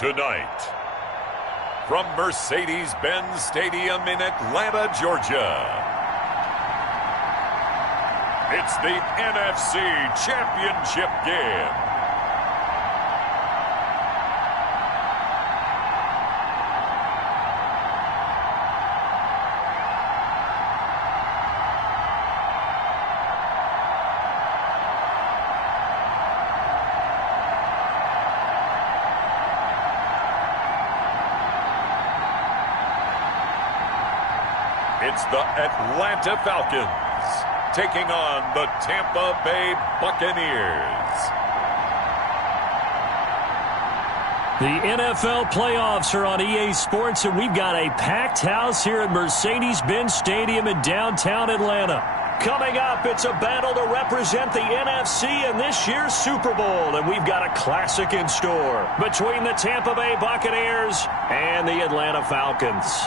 Tonight, from Mercedes-Benz Stadium in Atlanta, Georgia, it's the NFC Championship game. It's the Atlanta Falcons taking on the Tampa Bay Buccaneers. The NFL playoffs are on EA Sports, and we've got a packed house here at Mercedes-Benz Stadium in downtown Atlanta. Coming up, it's a battle to represent the NFC in this year's Super Bowl, and we've got a classic in store between the Tampa Bay Buccaneers and the Atlanta Falcons.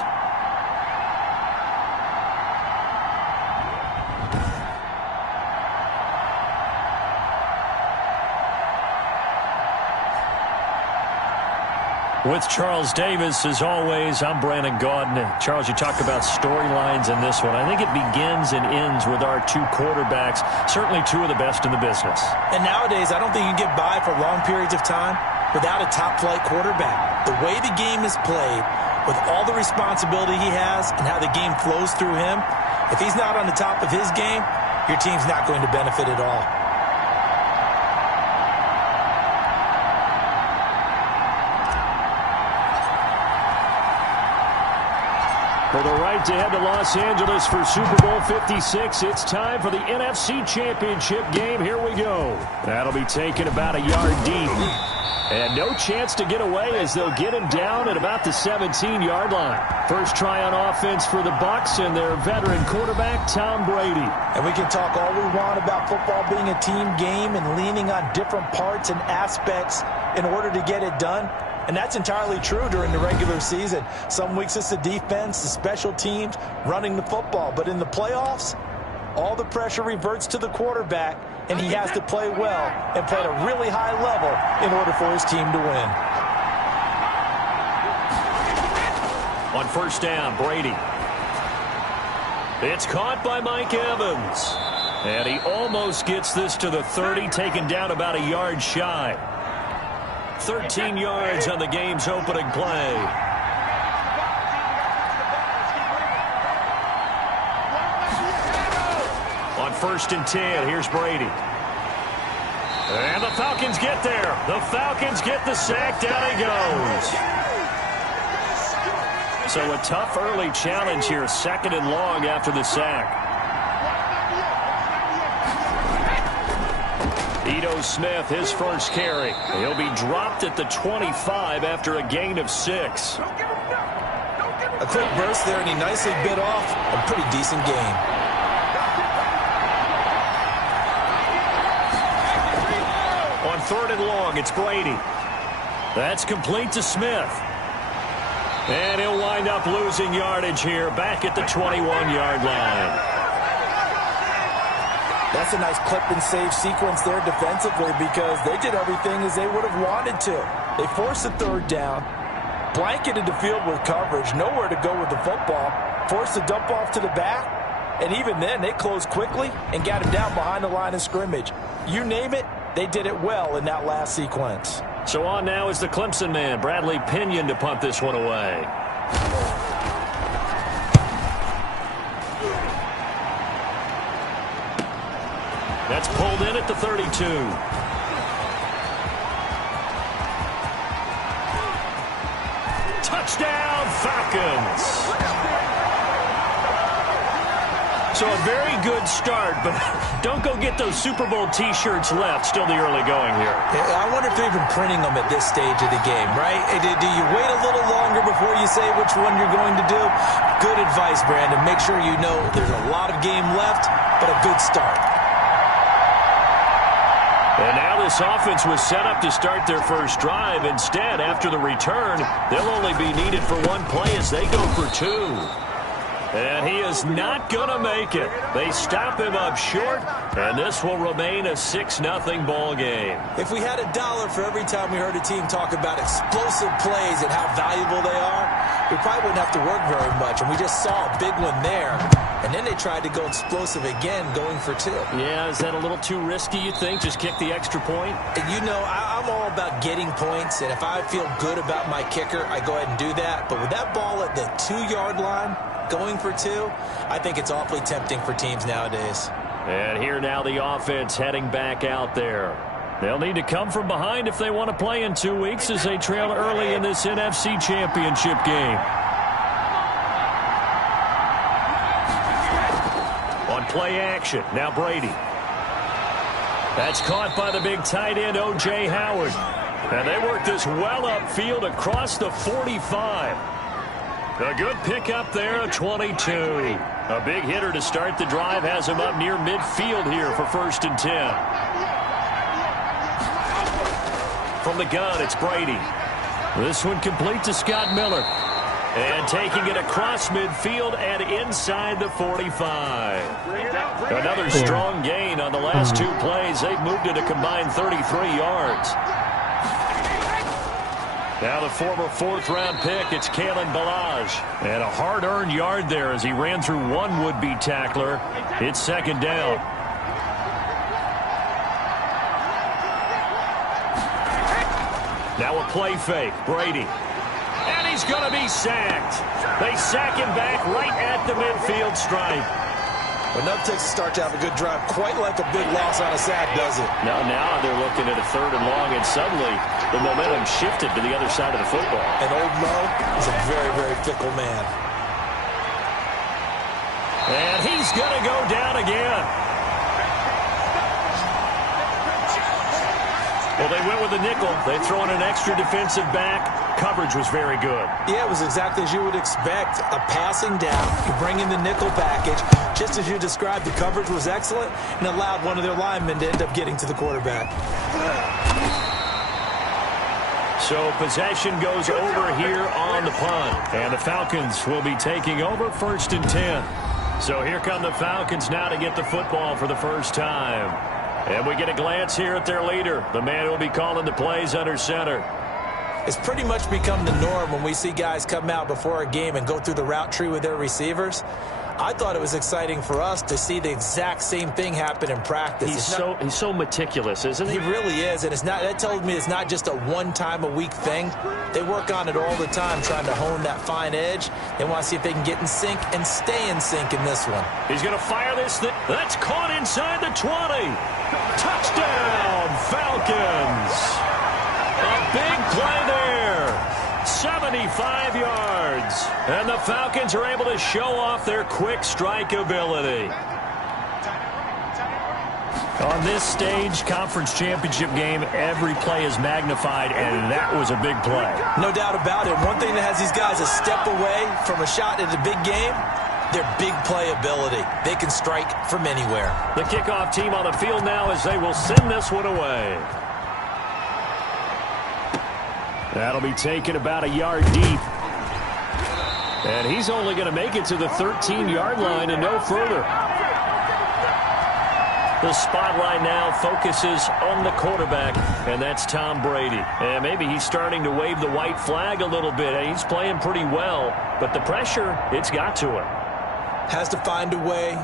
With Charles Davis, as always, I'm Brandon Gaudin. Charles, you talk about storylines in this one. I think it begins and ends with our two quarterbacks, certainly two of the best in the business. And nowadays, I don't think you can get by for long periods of time without a top-flight quarterback. The way the game is played, with all the responsibility he has and how the game flows through him, if he's not on the top of his game, your team's not going to benefit at all. For the right to head to Los Angeles for Super Bowl 56, it's time for the NFC Championship game. Here we go. That'll be taken about a yard deep. And no chance to get away as they'll get him down at about the 17-yard line. First try on offense for the Bucs and their veteran quarterback, Tom Brady. And we can talk all we want about football being a team game and leaning on different parts and aspects in order to get it done. And that's entirely true during the regular season. Some weeks it's the defense, the special teams, running the football. But in the playoffs, all the pressure reverts to the quarterback, and he has to play well and play at a really high level in order for his team to win. On first down, Brady. It's caught by Mike Evans. And he almost gets this to the 30, taken down about a yard shy. 13 yards on the game's opening play. On first and 10, here's Brady. And the Falcons get there. The Falcons get the sack. Down he goes. So a tough early challenge here, second and long after the sack. Ito Smith, his first carry. He'll be dropped at the 25 after a gain of 6. A quick burst there, and he nicely bit off a pretty decent gain. On third and long, it's Brady. That's complete to Smith. And he'll wind up losing yardage here, back at the 21-yard line. That's a nice clip and save sequence there defensively because they did everything as they would have wanted to. They forced the third down, blanketed the field with coverage, nowhere to go with the football, forced the dump off to the back, and even then they closed quickly and got him down behind the line of scrimmage. You name it, they did it well in that last sequence. So on now is the Clemson man, Bradley Pinion, to punt this one away. That's pulled in at the 32. Touchdown, Falcons. So a very good start, but don't go get those Super Bowl T-shirts left. Still the early going here. I wonder if they're even printing them at this stage of the game, right? Do you wait a little longer before you say which one you're going to do? Good advice, Brandon. Make sure you know there's a lot of game left, but a good start. And now this offense was set up to start their first drive. Instead, after the return, they'll only be needed for one play as they go for 2. And he is not going to make it. They stop him up short, and this will remain a 6-0 ball game. If we had $1 for every time we heard a team talk about explosive plays and how valuable they are, we probably wouldn't have to work very much. And we just saw a big one there. And then they tried to go explosive again, going for 2. Yeah, is that a little too risky, you think? Just kick the extra point? And you know, I'm all about getting points. And if I feel good about my kicker, I go ahead and do that. But with that ball at the 2-yard line, going for 2, I think it's awfully tempting for teams nowadays. And here now the offense heading back out there. They'll need to come from behind if they want to play in 2 weeks as they trail early in this NFC Championship game. On play action, now Brady. That's caught by the big tight end, O.J. Howard. And they work this well upfield across the 45. A good pickup there, a 22. A big hitter to start the drive has him up near midfield here for 1st and 10. From the gun, it's Brady. This one complete to Scott Miller. And taking it across midfield and inside the 45. Another strong gain on the last 2 plays. They've moved it a combined 33 yards. Now the former 4th-round pick, it's Kalen Ballage. And a hard-earned yard there as he ran through one would-be tackler. It's 2nd down. Now a play fake, Brady. And he's going to be sacked. They sack him back right at the midfield stripe. Enough takes to start to have a good drive, quite like a big loss on a sack, does it? Now they're looking at a 3rd and long, and suddenly the momentum shifted to the other side of the football. And old Mo is a very, very fickle man. And he's going to go down again. Well, they went with the nickel. They throw in an extra defensive back. Coverage was very good. Yeah, it was exactly as you would expect. A passing down. You bring in the nickel package. Just as you described, the coverage was excellent and allowed one of their linemen to end up getting to the quarterback. So possession goes over here on the punt. And the Falcons will be taking over 1st and 10. So here come the Falcons now to get the football for the first time. And we get a glance here at their leader, the man who will be calling the plays under center. It's pretty much become the norm when we see guys come out before a game and go through the route tree with their receivers. I thought it was exciting for us to see the exact same thing happen in practice. He's so meticulous, isn't he? He really is, and that tells me it's not just a one-time-a-week thing. They work on it all the time, trying to hone that fine edge. They want to see if they can get in sync and stay in sync in this one. He's going to fire this thing. That's caught inside the 20. Touchdown, Falcons. A big play there. 75 yards. And the Falcons are able to show off their quick strike ability. On this stage, conference championship game, every play is magnified, and that was a big play. No doubt about it. One thing that has these guys a step away from a shot at a big game, their big play ability. They can strike from anywhere. The kickoff team on the field now as they will send this one away. That'll be taken about a yard deep. And he's only going to make it to the 13-yard line and no further. The spotlight now focuses on the quarterback, and that's Tom Brady. And maybe he's starting to wave the white flag a little bit. He's playing pretty well, but the pressure, it's got to him. Has to find a way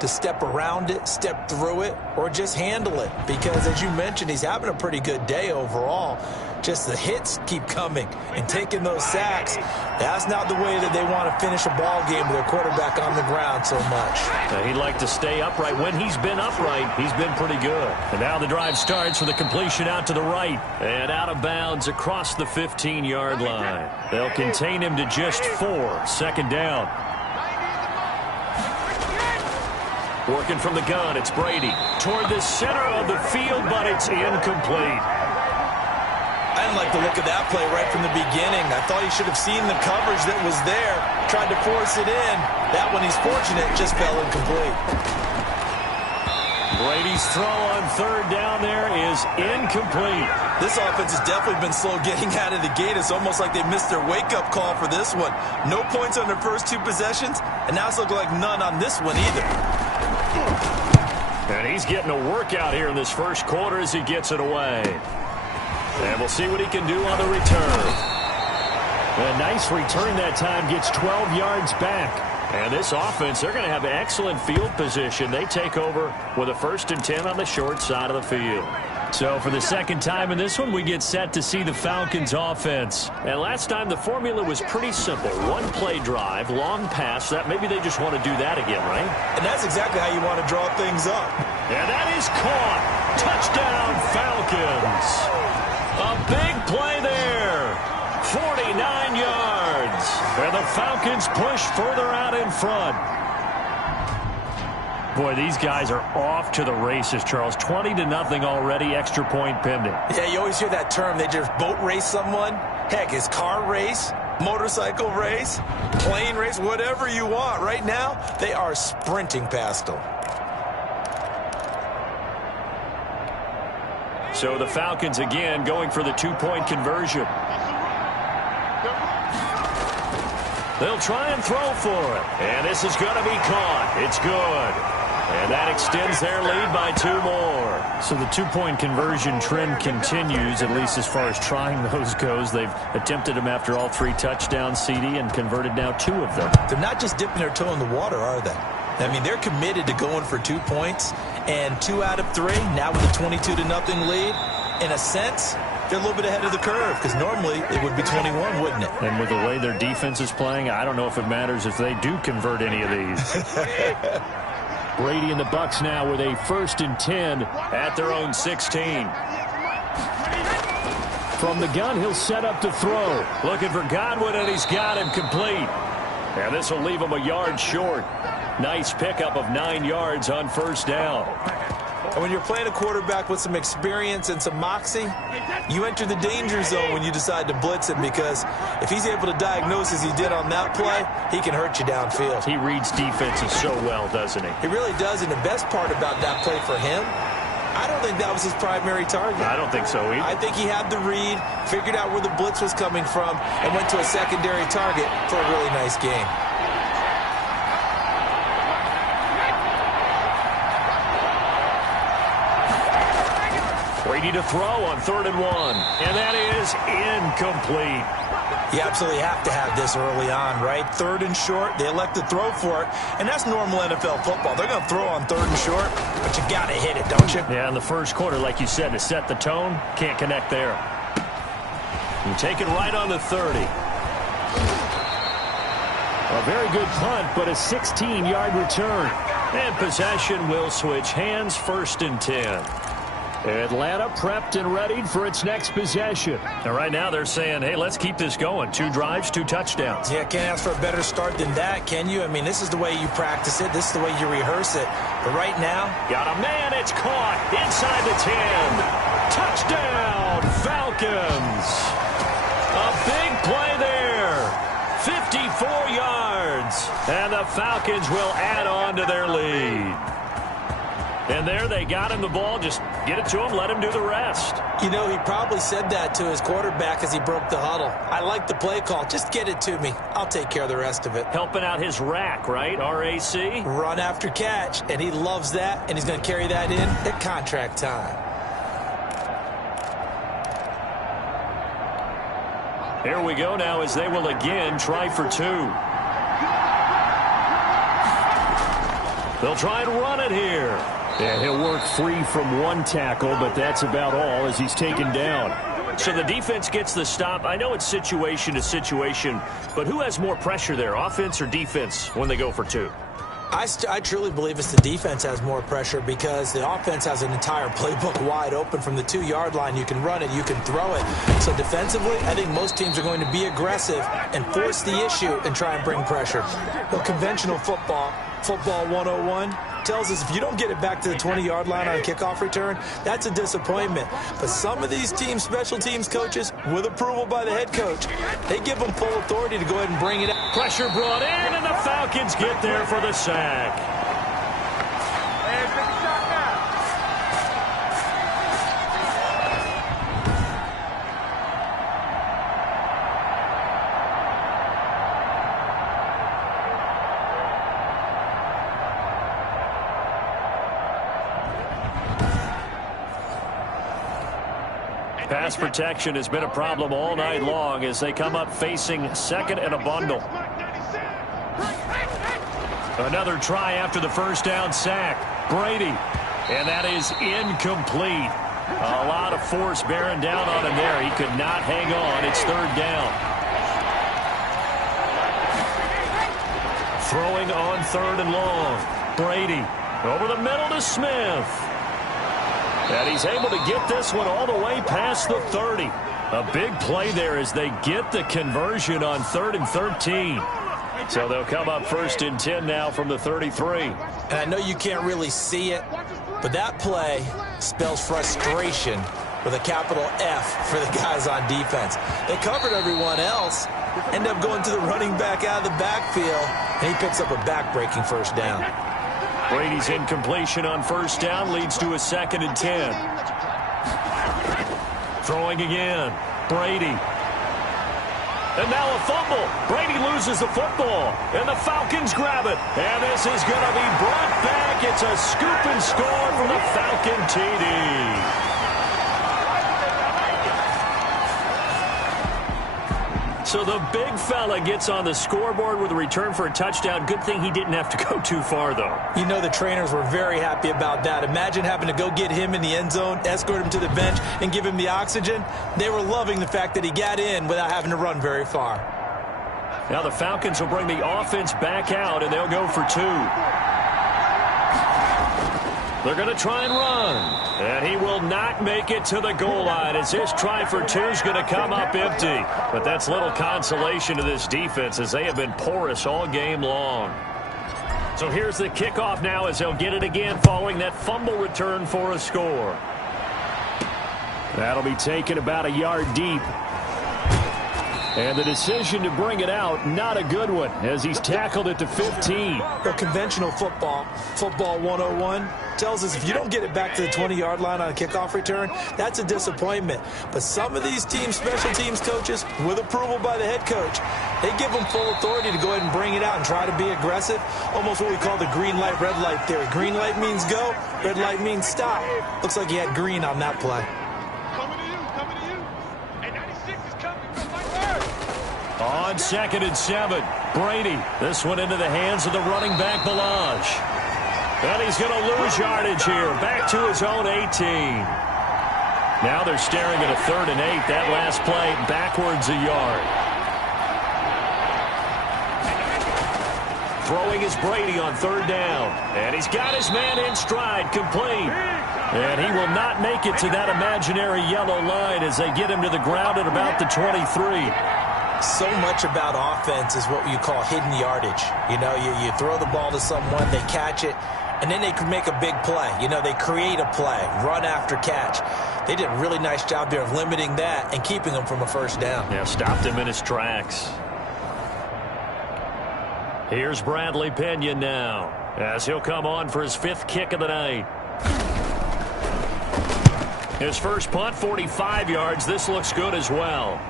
to step around it, step through it, or just handle it. Because, as you mentioned, he's having a pretty good day overall. Just the hits keep coming and taking those sacks. That's not the way that they want to finish a ball game with their quarterback on the ground so much. He'd like to stay upright. When he's been upright, he's been pretty good. And now the drive starts with a completion out to the right. And out of bounds across the 15-yard line. They'll contain him to just 4. 2nd down. Working from the gun, it's Brady. Toward the center of the field, but it's incomplete. I didn't like the look of that play right from the beginning. I thought he should have seen the coverage that was there, tried to force it in. That one, he's fortunate, just fell incomplete. Brady's throw on third down there is incomplete. This offense has definitely been slow getting out of the gate. It's almost like they missed their wake-up call for this one. No points on their first 2 possessions, and now it's looking like none on this one either. And he's getting a workout here in this first quarter as he gets it away. And we'll see what he can do on the return. A nice return that time, gets 12 yards back. And this offense, they're going to have excellent field position. They take over with a 1st and 10 on the short side of the field. So for the second time in this one, we get set to see the Falcons offense. And last time the formula was pretty simple. 1-play drive, long pass. That maybe they just want to do that again, right? And that's exactly how you want to draw things up. And that is caught. Touchdown Falcons. A big play there. 49 yards. And the Falcons push further out in front. Boy, these guys are off to the races, Charles. 20-0 already, extra point pending. Yeah, you always hear that term. They just boat race someone. Heck, it's car race, motorcycle race, plane race, whatever you want. Right now, they are sprinting past them. So the Falcons again going for the 2-point conversion. They'll try and throw for it. And this is going to be caught. It's good. And that extends their lead by 2 more. So the 2-point conversion trend continues, at least as far as trying those goes. They've attempted them after all 3 touchdowns, CD, and converted now 2 of them. They're not just dipping their toe in the water, are they? I mean, they're committed to going for 2 points, and 2 out of 3, now with a 22-0 lead. In a sense, they're a little bit ahead of the curve, because normally it would be 21, wouldn't it? And with the way their defense is playing, I don't know if it matters if they do convert any of these. Brady and the Bucs now with a 1st and 10 at their own 16. From the gun, he'll set up to throw. Looking for Godwin, and he's got him complete. And this will leave him a yard short. Nice pickup of 9 yards on 1st down. And when you're playing a quarterback with some experience and some moxie, you enter the danger zone when you decide to blitz him, because if he's able to diagnose as he did on that play, he can hurt you downfield. He reads defenses so well, doesn't he? He really does, and the best part about that play for him, I don't think that was his primary target. I don't think so either. I think he had the read, figured out where the blitz was coming from, and went to a secondary target for a really nice game. Brady to throw on 3rd and 1. And that is incomplete. You absolutely have to have this early on, right? 3rd and short, they elect to throw for it, and that's normal NFL football. They're going to throw on 3rd and short, but you got to hit it, don't you? Yeah, in the first quarter, like you said, to set the tone, can't connect there. You take it right on the 30. A very good punt, but a 16-yard return. And possession will switch hands, 1st and 10. Atlanta prepped and readied for its next possession. And right now they're saying, hey, let's keep this going. 2 drives, 2 touchdowns. Yeah, can't ask for a better start than that, can you? I mean, this is the way you practice it. This is the way you rehearse it. But right now, got a man. It's caught inside the 10. Touchdown, Falcons. A big play there. 54 yards. And the Falcons will add on to their lead. And there they got him the ball. Just get it to him, let him do the rest. You know, he probably said that to his quarterback as he broke the huddle. I like the play call. Just get it to me. I'll take care of the rest of it. Helping out his rack, right? RAC? Run after catch. And he loves that, and he's going to carry that in at contract time. Here we go now as they will again try for 2. They'll try and run it here. And he'll work free from 1 tackle, but that's about all as he's taken down. So the defense gets the stop. I know it's situation to situation, but who has more pressure there, offense or defense, when they go for 2? I truly believe it's the defense has more pressure, because the offense has an entire playbook wide open from the 2-yard line. You can run it, you can throw it. So defensively, I think most teams are going to be aggressive and force the issue and try and bring pressure. Well, conventional football 101, tells us if you don't get it back to the 20-yard line on a kickoff return, that's a disappointment. But some of these teams, special teams coaches, with approval by the head coach, they give them full authority to go ahead and bring it up. Pressure brought in, and the Falcons get there for the sack. Pass protection has been a problem all night long as they come up facing second and a bundle. Another try after the first down sack. Brady. And that is incomplete. A lot of force bearing down on him there. He could not hang on. It's third down. Throwing on third and long. Brady over the middle to Smith. And he's able to get this one all the way past the 30. A big play there as they get the conversion on 3rd and 13. So they'll come up 1st and 10 now from the 33. And I know you can't really see it, but that play spells frustration with a capital F for the guys on defense. They covered everyone else, end up going to the running back out of the backfield, and he picks up a back-breaking first down. Brady's incompletion on first down leads to a 2nd and 10. Throwing again. Brady. And now a fumble. Brady loses the football, and the Falcons grab it. And this is going to be brought back. It's a scoop and score from the Falcon TD. So the big fella gets on the scoreboard with a return for a touchdown. Good thing he didn't have to go too far, though. You know the trainers were very happy about that. Imagine having to go get him in the end zone, escort him to the bench, and give him the oxygen. They were loving the fact that he got in without having to run very far. Now the Falcons will bring the offense back out, and they'll go for 2. They're going to try and run. And he will not make it to the goal line as this try for 2 is going to come up empty. But that's little consolation to this defense as they have been porous all game long. So here's the kickoff now as they'll get it again following that fumble return for a score. That'll be taken about a yard deep. And the decision to bring it out, not a good one, as he's tackled it to 15. The conventional football 101, tells us if you don't get it back to the 20-yard line on a kickoff return, that's a disappointment. But some of these teams, special teams coaches, with approval by the head coach, they give them full authority to go ahead and bring it out and try to be aggressive, almost what we call the green light, red light theory. Green light means go, red light means stop. Looks like he had green on that play. On 2nd and 7, Brady. This one into the hands of the running back, Balaj. And he's going to lose yardage here. Back to his own 18. Now they're staring at a 3rd and 8. That last play backwards a yard. Throwing is Brady on 3rd down. And he's got his man in stride, complete. And he will not make it to that imaginary yellow line as they get him to the ground at about the 23. So much about offense is what you call hidden yardage. You know, you throw the ball to someone, they catch it, and then they can make a big play. You know, they create a play, run after catch. They did a really nice job there of limiting that and keeping him from a first down. Yeah, stopped him in his tracks. Here's Bradley Pinion now as he'll come on for his 5th kick of the night. His first punt, 45 yards. This looks good as well.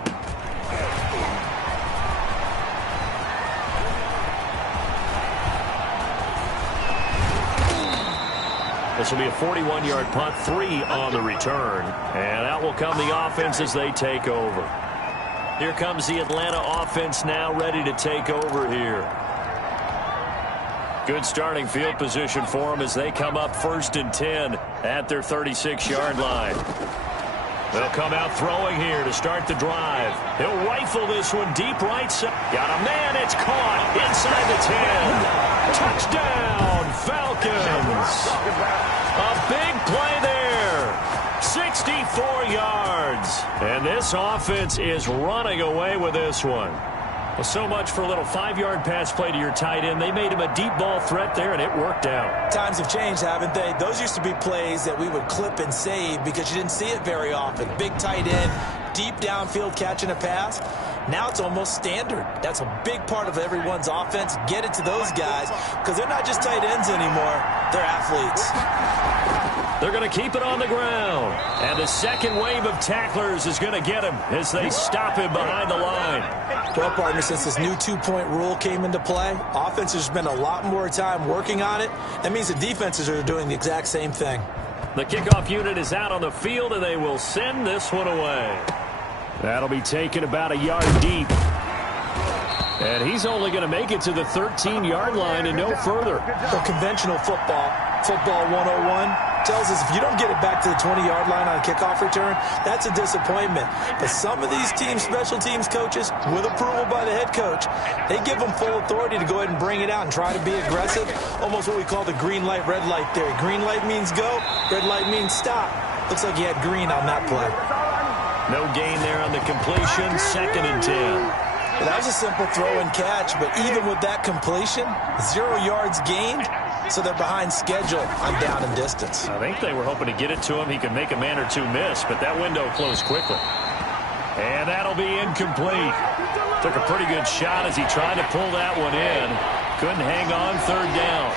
This will be a 41-yard punt, 3 on the return. And out will come the offense as they take over. Here comes the Atlanta offense now ready to take over here. Good starting field position for them as they come up 1st and 10 at their 36-yard line. They'll come out throwing here to start the drive. He'll rifle this one deep right side. Got a man, it's caught inside the 10. Touchdown, Falcons. A big play there. 64 yards. And this offense is running away with this one. Well, so much for a little 5-yard pass play to your tight end. They made him a deep ball threat there, and it worked out. Times have changed, haven't they? Those used to be plays that we would clip and save because you didn't see it very often. Big tight end, deep downfield catching a pass. Now it's almost standard. That's a big part of everyone's offense. Get it to those guys because they're not just tight ends anymore. They're athletes. They're going to keep it on the ground. And the second wave of tacklers is going to get him as they stop him behind the line. Well, partner, since this new 2-point rule came into play, offenses spend a lot more time working on it. That means the defenses are doing the exact same thing. The kickoff unit is out on the field, and they will send this one away. That'll be taken about a yard deep. And he's only going to make it to the 13-yard line and no further. Well, conventional football 101, tells us if you don't get it back to the 20-yard line on a kickoff return, that's a disappointment. But some of these teams, special teams coaches, with approval by the head coach, they give them full authority to go ahead and bring it out and try to be aggressive. Almost what we call the green light, red light theory. Green light means go, red light means stop. Looks like he had green on that play. No gain there on the completion, 2nd and 10. Well, that was a simple throw and catch, but even with that completion, 0 yards gained, so they're behind schedule on down and distance. I think they were hoping to get it to him. He could make a man or two miss, but that window closed quickly. And that'll be incomplete. Took a pretty good shot as he tried to pull that one in. Couldn't hang on, 3rd down.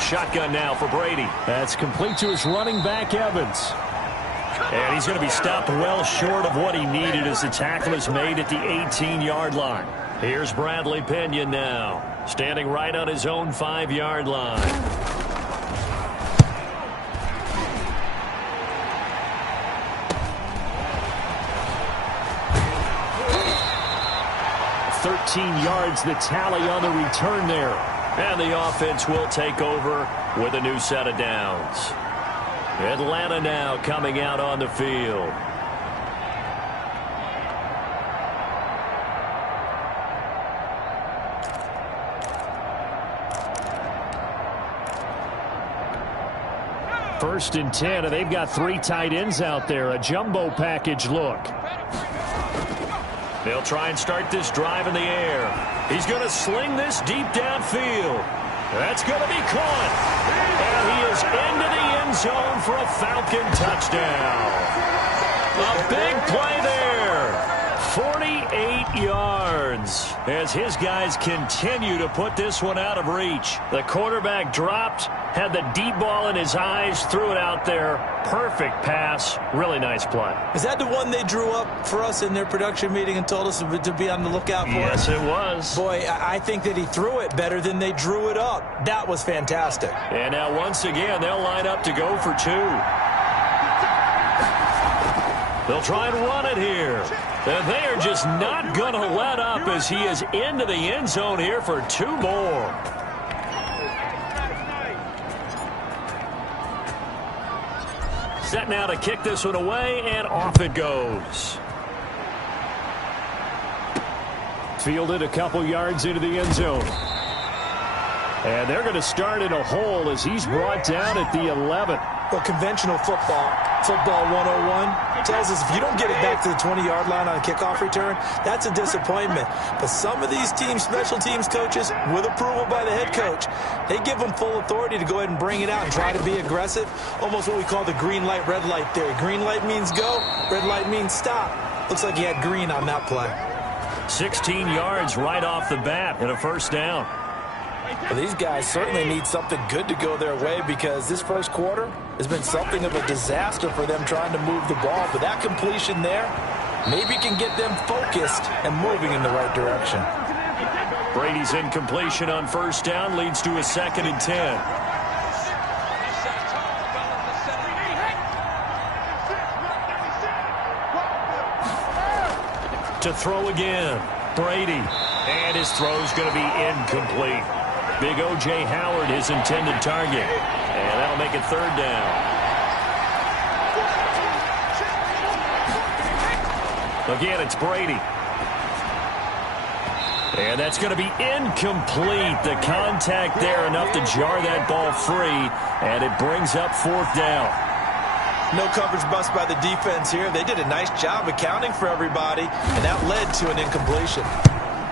Shotgun now for Brady. That's complete to his running back, Evans. And he's going to be stopped well short of what he needed as the tackle is made at the 18-yard line. Here's Bradley Pinion now, standing right on his own 5-yard line. $13 yards the tally on the return there. And the offense will take over with a new set of downs. Atlanta now coming out on the field. First and 10, and they've got 3 tight ends out there. A jumbo package look. They'll try and start this drive in the air. He's going to sling this deep downfield. That's going to be caught. And he is into the end zone for a Falcon touchdown. A big play there. 48 yards as his guys continue to put this one out of reach. The quarterback dropped, had the deep ball in his eyes, threw it out there. Perfect pass. Really nice play. Is that the one they drew up for us in their production meeting and told us to be on the lookout for? Yes, it was. Boy, I think that he threw it better than they drew it up. That was fantastic. And now once again, they'll line up to go for 2. They'll try and run it here. And they are just not going to let up as he is into the end zone here for 2 more. Set now to kick this one away, and off it goes. Fielded a couple yards into the end zone. And they're going to start in a hole as he's brought down at the 11. Well, conventional football 101, tells us if you don't get it back to the 20-yard line on a kickoff return, that's a disappointment. But some of these teams, special teams coaches, with approval by the head coach, they give them full authority to go ahead and bring it out and try to be aggressive. Almost what we call the green light, red light theory. Green light means go, red light means stop. Looks like he had green on that play. 16 yards right off the bat and a 1st down. Well, these guys certainly need something good to go their way because this first quarter has been something of a disaster for them trying to move the ball. But that completion there maybe can get them focused and moving in the right direction. Brady's incompletion on 1st down leads to a 2nd and 10. To throw again, Brady. And his throw's going to be incomplete. Big O.J. Howard, his intended target. And that'll make it 3rd down. Again, it's Brady. And that's going to be incomplete. The contact there enough to jar that ball free. And it brings up 4th down. No coverage bust by the defense here. They did a nice job accounting for everybody, and that led to an incompletion.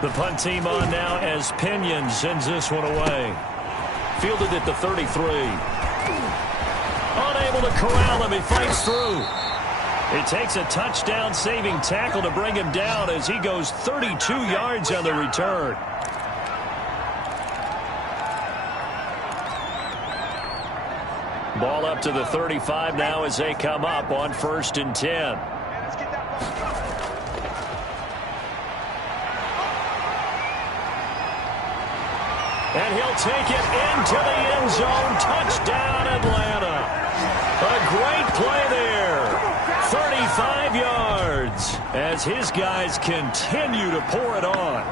The punt team on now as Pinion sends this one away. Fielded at the 33. Unable to corral him. He fights through. It takes a touchdown-saving tackle to bring him down as he goes 32 yards on the return. Ball up to the 35 now as they come up on 1st and 10. And he'll take it into the end zone. Touchdown, Atlanta. A great play there. 35 yards as his guys continue to pour it on.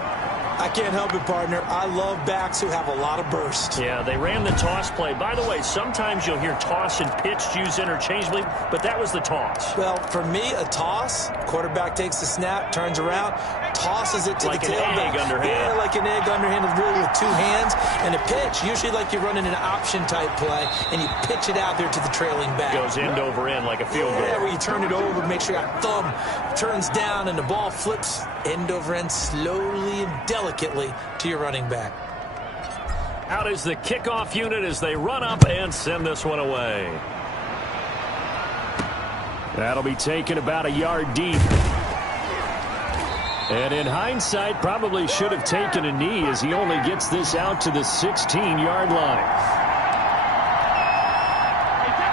I can't help it, partner. I love backs who have a lot of burst. Yeah, they ran the toss play. By the way, sometimes you'll hear toss and pitch used interchangeably, but that was the toss. Well, for me, a toss, quarterback takes the snap, turns around, tosses it to the tailback. Like an egg underhand. Yeah, like an egg underhand, really with two hands. And a pitch, usually like you're running an option-type play, and you pitch it out there to the trailing back. Goes end over end like a field goal. Yeah, where you turn it over, make sure your thumb turns down, and the ball flips end over end slowly and delicately to your running back. Out is the kickoff unit as they run up and send this one away. That'll be taken about a yard deep. And in hindsight, probably should have taken a knee as he only gets this out to the 16-yard line.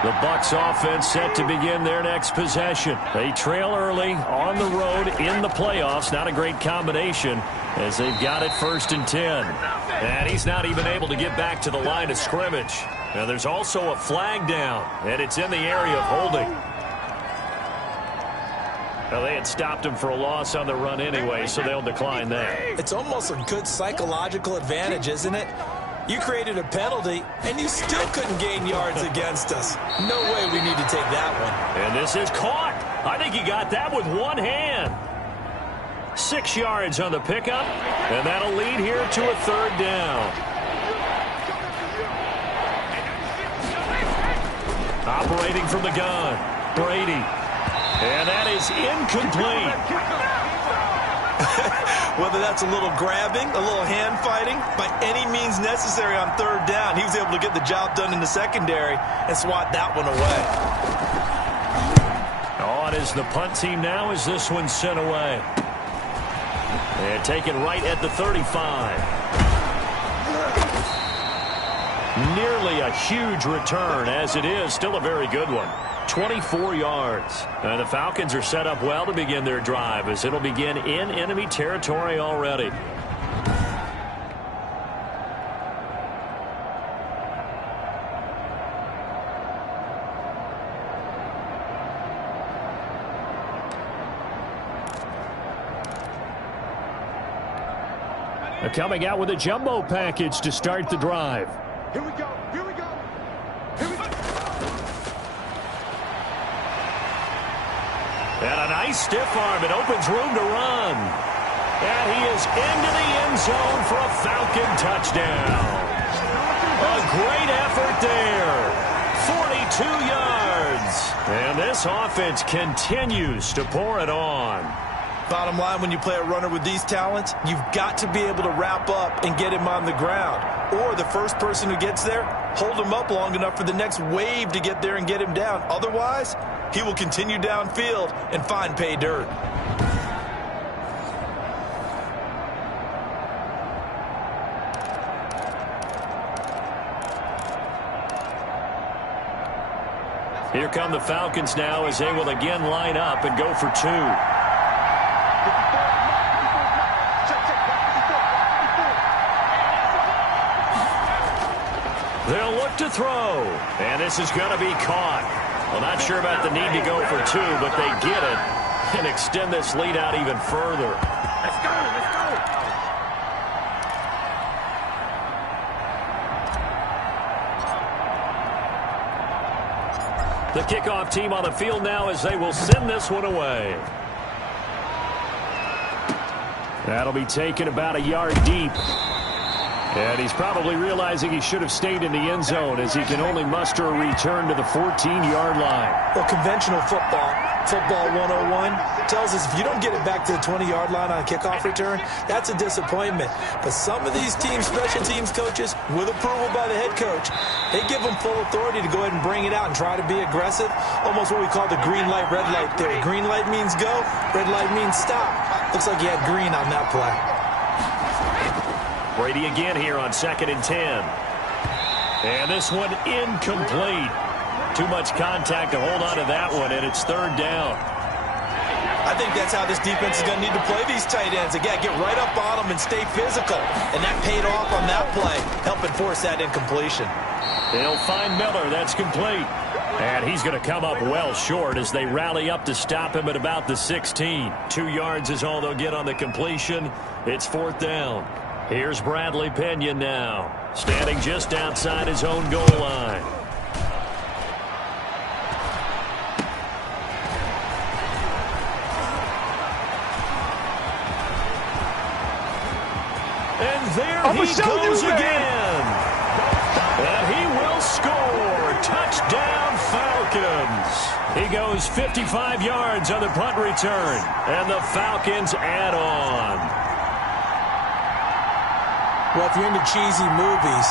The Bucs offense set to begin their next possession. They trail early on the road in the playoffs. Not a great combination as they've got it 1st and 10. And he's not even able to get back to the line of scrimmage. Now there's also a flag down, and it's in the area of holding. Now they had stopped him for a loss on the run anyway, so they'll decline that. It's almost a good psychological advantage, isn't it? You created a penalty, and you still couldn't gain yards against us. No way we need to take that one. And this is caught. I think he got that with one hand. 6 yards on the pickup, and that'll lead here to a 3rd down. Operating from the gun, Brady. And that is incomplete. Whether that's a little grabbing, a little hand fighting, by any means necessary on 3rd down, he was able to get the job done in the secondary and swat that one away. On is the punt team now as this one's sent away. And taken right at the 35. Nearly a huge return, as it is still a very good one. 24 yards. And the Falcons are set up well to begin their drive as it'll begin in enemy territory already. Coming out with a jumbo package to start the drive. Here we go. Here we go. Here we go. And a nice stiff arm. It opens room to run. And he is into the end zone for a Falcon touchdown. A great effort there. 42 yards. And this offense continues to pour it on. Bottom line, when you play a runner with these talents, you've got to be able to wrap up and get him on the ground. Or the first person who gets there, hold him up long enough for the next wave to get there and get him down. Otherwise, he will continue downfield and find pay dirt. Here come the Falcons now as they will again line up and go for 2. They'll look to throw, and this is going to be caught. Well, not sure about the need to go for 2, but they get it and extend this lead out even further. Let's go. Let's go. The kickoff team on the field now as they will send this one away. That'll be taken about a yard deep. And he's probably realizing he should have stayed in the end zone as he can only muster a return to the 14-yard line. Well, conventional football 101, tells us if you don't get it back to the 20-yard line on a kickoff return, that's a disappointment. But some of these teams, special teams coaches, with approval by the head coach, they give them full authority to go ahead and bring it out and try to be aggressive. Almost what we call the green light, red light theory. Green light means go, red light means stop. Looks like you had green on that play. Brady again here on 2nd and 10. And this one incomplete. Too much contact to hold on to that one, and it's 3rd down. I think that's how this defense is going to need to play these tight ends. They got to get right up on them and stay physical. And that paid off on that play, helping force that incompletion. They'll find Miller. That's complete. And he's going to come up well short as they rally up to stop him at about the 16. 2 yards is all they'll get on the completion. It's 4th down. Here's Bradley Pena now, standing just outside his own goal line. And there he goes again. And he will score. Touchdown, Falcons. He goes 55 yards on the punt return. And the Falcons add on. Well, if you're into cheesy movies,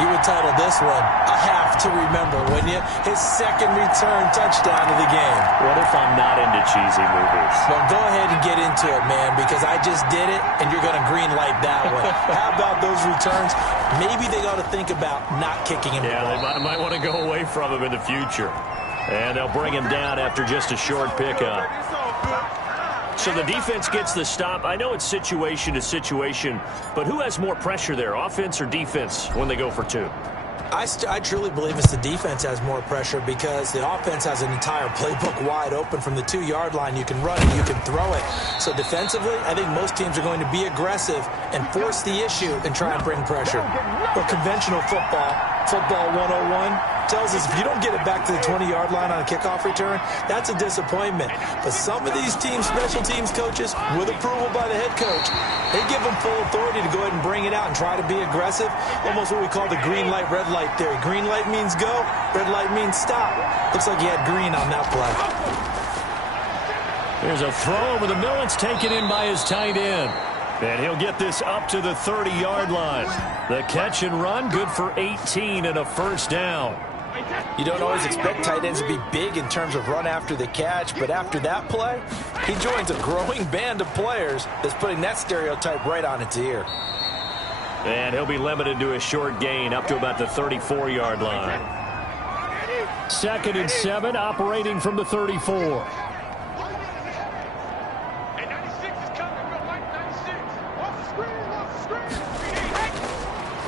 you would title this one, I Have to Remember, wouldn't you? His second return touchdown of the game. What if I'm not into cheesy movies? Well, go ahead and get into it, man, because I just did it, and you're going to green light that one. How about those returns? Maybe they ought to think about not kicking him. Yeah, they might want to go away from him in the future. And they'll bring him down after just a short pickup. So the defense gets the stop. I know it's situation to situation, but who has more pressure there, offense or defense, when they go for 2? I truly believe it's the defense has more pressure because the offense has an entire playbook wide open from the 2-yard line. You can run it, you can throw it. So defensively, I think most teams are going to be aggressive and force the issue and try and bring pressure. But conventional football 101, tells us if you don't get it back to the 20-yard line on a kickoff return, that's a disappointment. But some of these teams, special teams coaches, with approval by the head coach, they give them full authority to go ahead and bring it out and try to be aggressive. Almost what we call the green light, red light theory. Green light means go, red light means stop. Looks like he had green on that play. There's a throw over the middle. It's taken in by his tight end. And he'll get this up to the 30-yard line. The catch and run, good for 18 and a first down. You don't always expect tight ends to be big in terms of run after the catch, but after that play, he joins a growing band of players that's putting that stereotype right on its ear. And he'll be limited to a short gain up to about the 34-yard line. 2nd and 7, operating from the 34.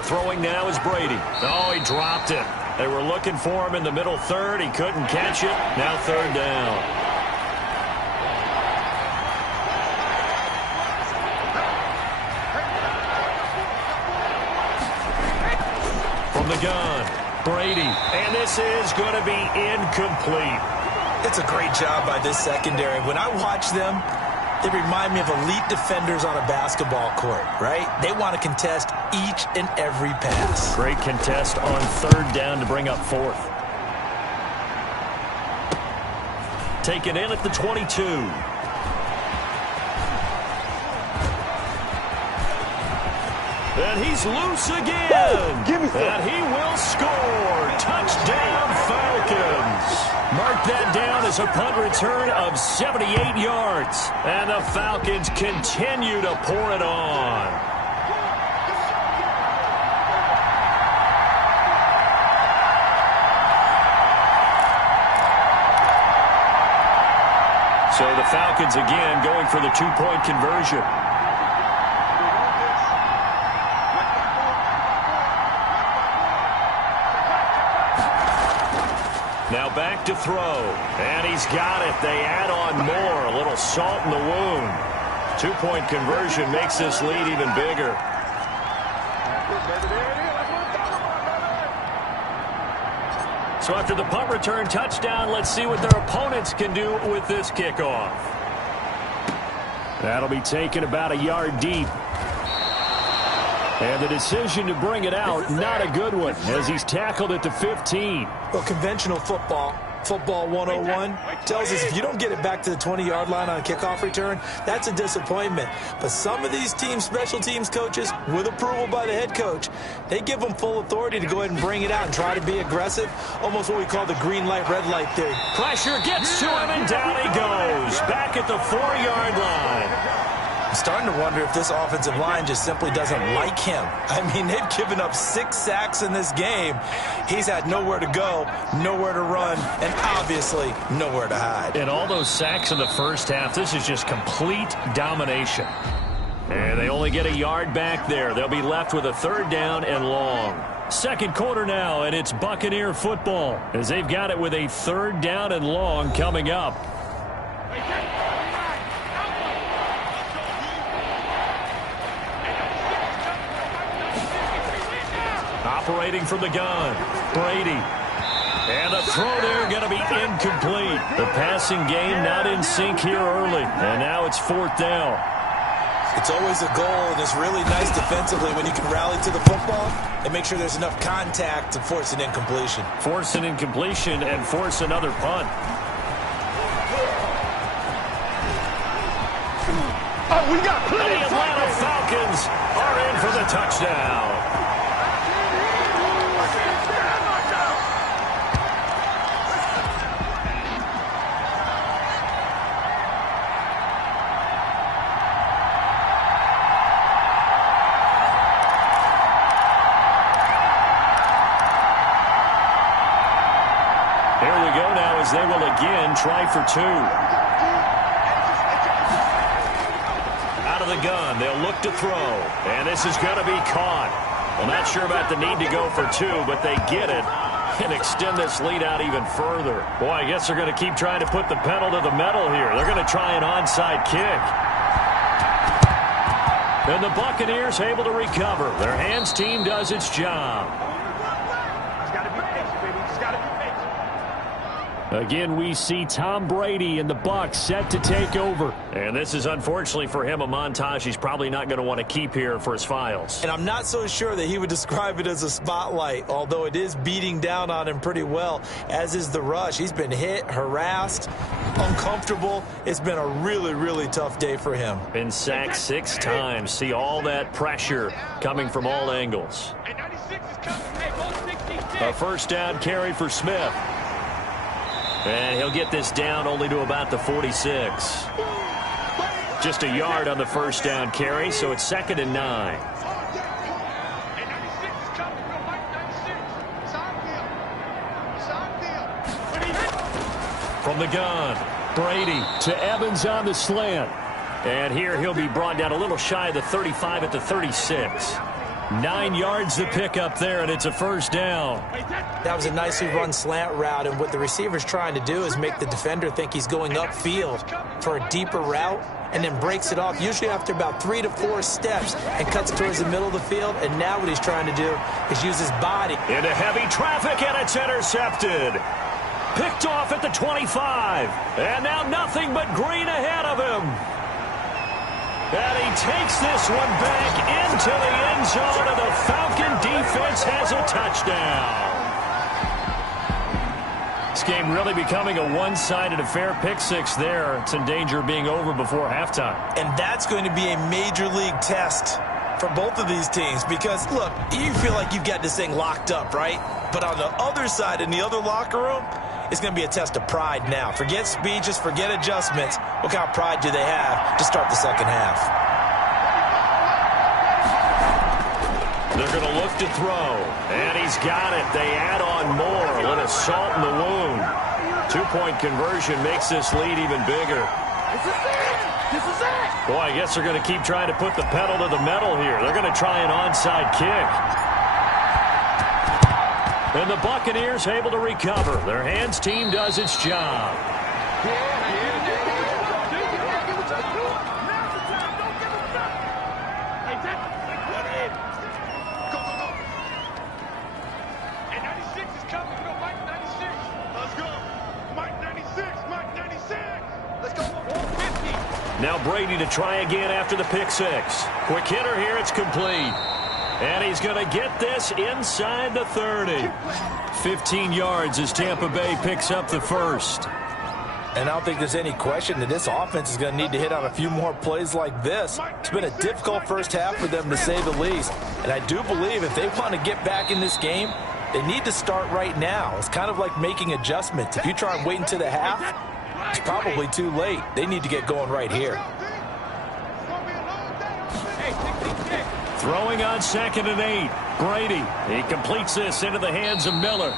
Throwing now is Brady. Oh, he dropped it. They were looking for him in the middle third. He couldn't catch it. Now 3rd down. From the gun, Brady. And this is going to be incomplete. It's a great job by this secondary. When I watch them, they remind me of elite defenders on a basketball court, right? They want to contest each and every pass. Great contest on 3rd down to bring up 4th. Taken in at the 22. And he's loose again. And he will score. Touchdown, Falcons. Mark that down as a punt return of 78 yards. And the Falcons continue to pour it on. So the Falcons again going for the 2-point conversion. Now back to throw. And he's got it. They add on more. A little salt in the wound. 2-point conversion makes this lead even bigger. So after the punt return touchdown, let's see what their opponents can do with this kickoff. That'll be taken about a yard deep. And the decision to bring it out, not a good one, as he's tackled at the 15. Well, conventional football 101, tells us if you don't get it back to the 20-yard line on a kickoff return, that's a disappointment. But some of these teams, special teams coaches, with approval by the head coach, they give them full authority to go ahead and bring it out and try to be aggressive, almost what we call the green light, red light theory. Pressure gets to him, and down he goes, back at the 4-yard line. I'm starting to wonder if this offensive line just simply doesn't like him. I mean, they've given up 6 sacks in this game. He's had nowhere to go, nowhere to run, and obviously nowhere to hide. And all those sacks in the first half, this is just complete domination. And they only get a yard back there. They'll be left with a 3rd down and long. Second quarter now, and it's Buccaneer football as they've got it with a 3rd down and long coming up. Operating from the gun, Brady. And the throw there going to be incomplete. The passing game not in sync here early. And now it's 4th down. It's always a goal, and it's really nice defensively when you can rally to the football and make sure there's enough contact to force an incompletion. Force an incompletion and force another punt. Oh, we got plenty The of Atlanta Falcons are in for the touchdown. Here we go now as they will again try for 2. Out of the gun, they'll look to throw. And this is going to be caught. Well, not sure about the need to go for 2, but they get it and extend this lead out even further. Boy, I guess they're going to keep trying to put the pedal to the metal here. They're going to try an onside kick. And the Buccaneers able to recover. Their hands team does its job. Again, we see Tom Brady and the Bucs set to take over. And this is, unfortunately for him, a montage he's probably not going to want to keep here for his files. And I'm not so sure that he would describe it as a spotlight, although it is beating down on him pretty well, as is the rush. He's been hit, harassed, uncomfortable. It's been a really, really tough day for him. Been sacked 6 times. See all that pressure coming from all angles. A 1st down carry for Smith. And he'll get this down only to about the 46. Just a yard on the 1st down carry, so it's 2nd and 9. From the gun, Brady to Evans on the slant. And here he'll be brought down a little shy of the 35 at the 36. 9 yards to pick up there, and it's a 1st down. That was a nicely run slant route, and what the receiver's trying to do is make the defender think he's going upfield for a deeper route, and then breaks it off, usually after about 3 to 4 steps, and cuts towards the middle of the field. And now what he's trying to do is use his body. Into heavy traffic, and it's intercepted. Picked off at the 25. And now nothing but green ahead of him. And he takes this one back into the end zone, and the Falcon defense has a touchdown. This game really becoming a one-sided affair. Pick 6 there. It's in danger of being over before halftime. And that's going to be a major league test for both of these teams because, look, you feel like you've got this thing locked up, right? But on the other side, in the other locker room, it's going to be a test of pride now. Forget speeches, forget adjustments. What kind of pride do they have to start the second half? They're going to look to throw, and he's got it. They add on more. A little salt in the wound. 2-point conversion makes this lead even bigger. This is it! This is it! Boy, I guess they're going to keep trying to put the pedal to the metal here. They're going to try an onside kick. And the Buccaneers able to recover. Their hands team does its job. Now Brady to try again after the pick 6. Quick hitter here, it's complete. And he's going to get this inside the 30. 15 yards as Tampa Bay picks up the 1st. And I don't think there's any question that this offense is going to need to hit on a few more plays like this. It's been a difficult first half for them, to say the least. And I do believe if they want to get back in this game, they need to start right now. It's kind of like making adjustments. If you try and wait until the half, it's probably too late. They need to get going right here. Throwing on 2nd and 8. Brady. He completes this into the hands of Miller.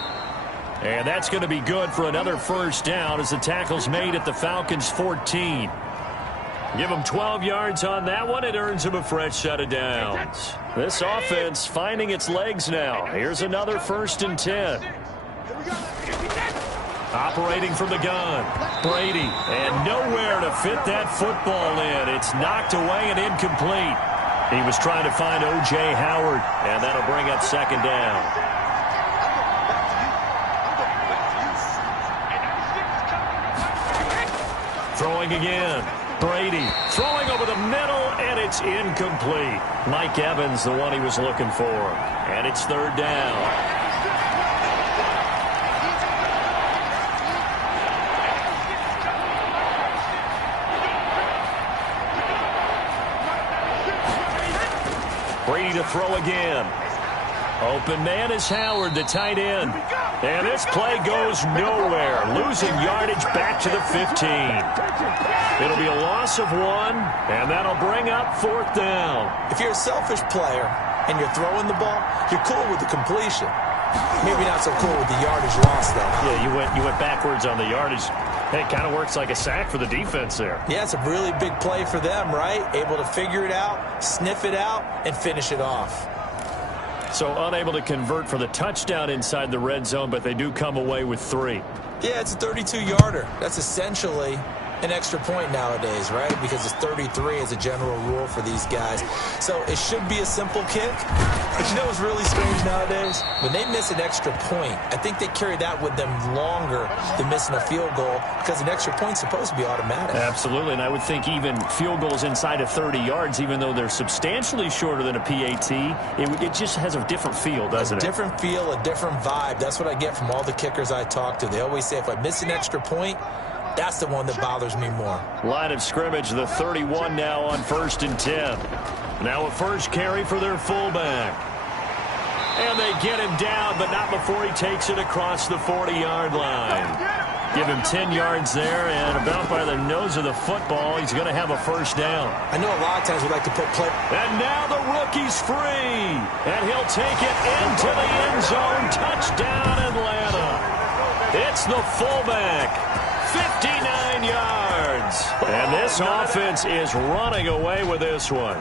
And that's going to be good for another first down as the tackle's made at the Falcons' 14. Give him 12 yards on that one. It earns him a fresh set of downs. This offense finding its legs now. Here's another 1st and 10. Operating from the gun. Brady. And nowhere to fit that football in. It's knocked away and incomplete. He was trying to find O.J. Howard. And that'll bring up 2nd down. Throwing again. Brady throwing over the middle, and it's incomplete. Mike Evans, the one he was looking for. And it's 3rd down. Brady to throw again. Open man is Howard, the tight end. And this play goes nowhere. Losing yardage back to the 15. It'll be a loss of 1, and that'll bring up 4th down. If you're a selfish player and you're throwing the ball, you're cool with the completion. Maybe not so cool with the yardage loss, though. Yeah, you went backwards on the yardage. Hey, it kind of works like a sack for the defense there. Yeah, it's a really big play for them, right? Able to figure it out, sniff it out, and finish it off. So unable to convert for the touchdown inside the red zone, but they do come away with 3. Yeah, it's a 32-yarder. That's essentially an extra point nowadays, right? Because it's 33 as a general rule for these guys. So it should be a simple kick. But you know what's really strange nowadays? When they miss an extra point, I think they carry that with them longer than missing a field goal because an extra point's supposed to be automatic. Absolutely, and I would think even field goals inside of 30 yards, even though they're substantially shorter than a PAT, it just has a different feel, doesn't it? A different feel, a different vibe. That's what I get from all the kickers I talk to. They always say if I miss an extra point, that's the one that bothers me more. Line of scrimmage, the 31 now on 1st and 10. Now a first carry for their fullback. And they get him down, but not before he takes it across the 40-yard line. Give him 10 yards there, and about by the nose of the football, he's going to have a first down. I know a lot of times we like to put play. And now the rookie's free. And he'll take it into the end zone. Touchdown, Atlanta. It's the fullback. 59 yards. And this offense is running away with this one.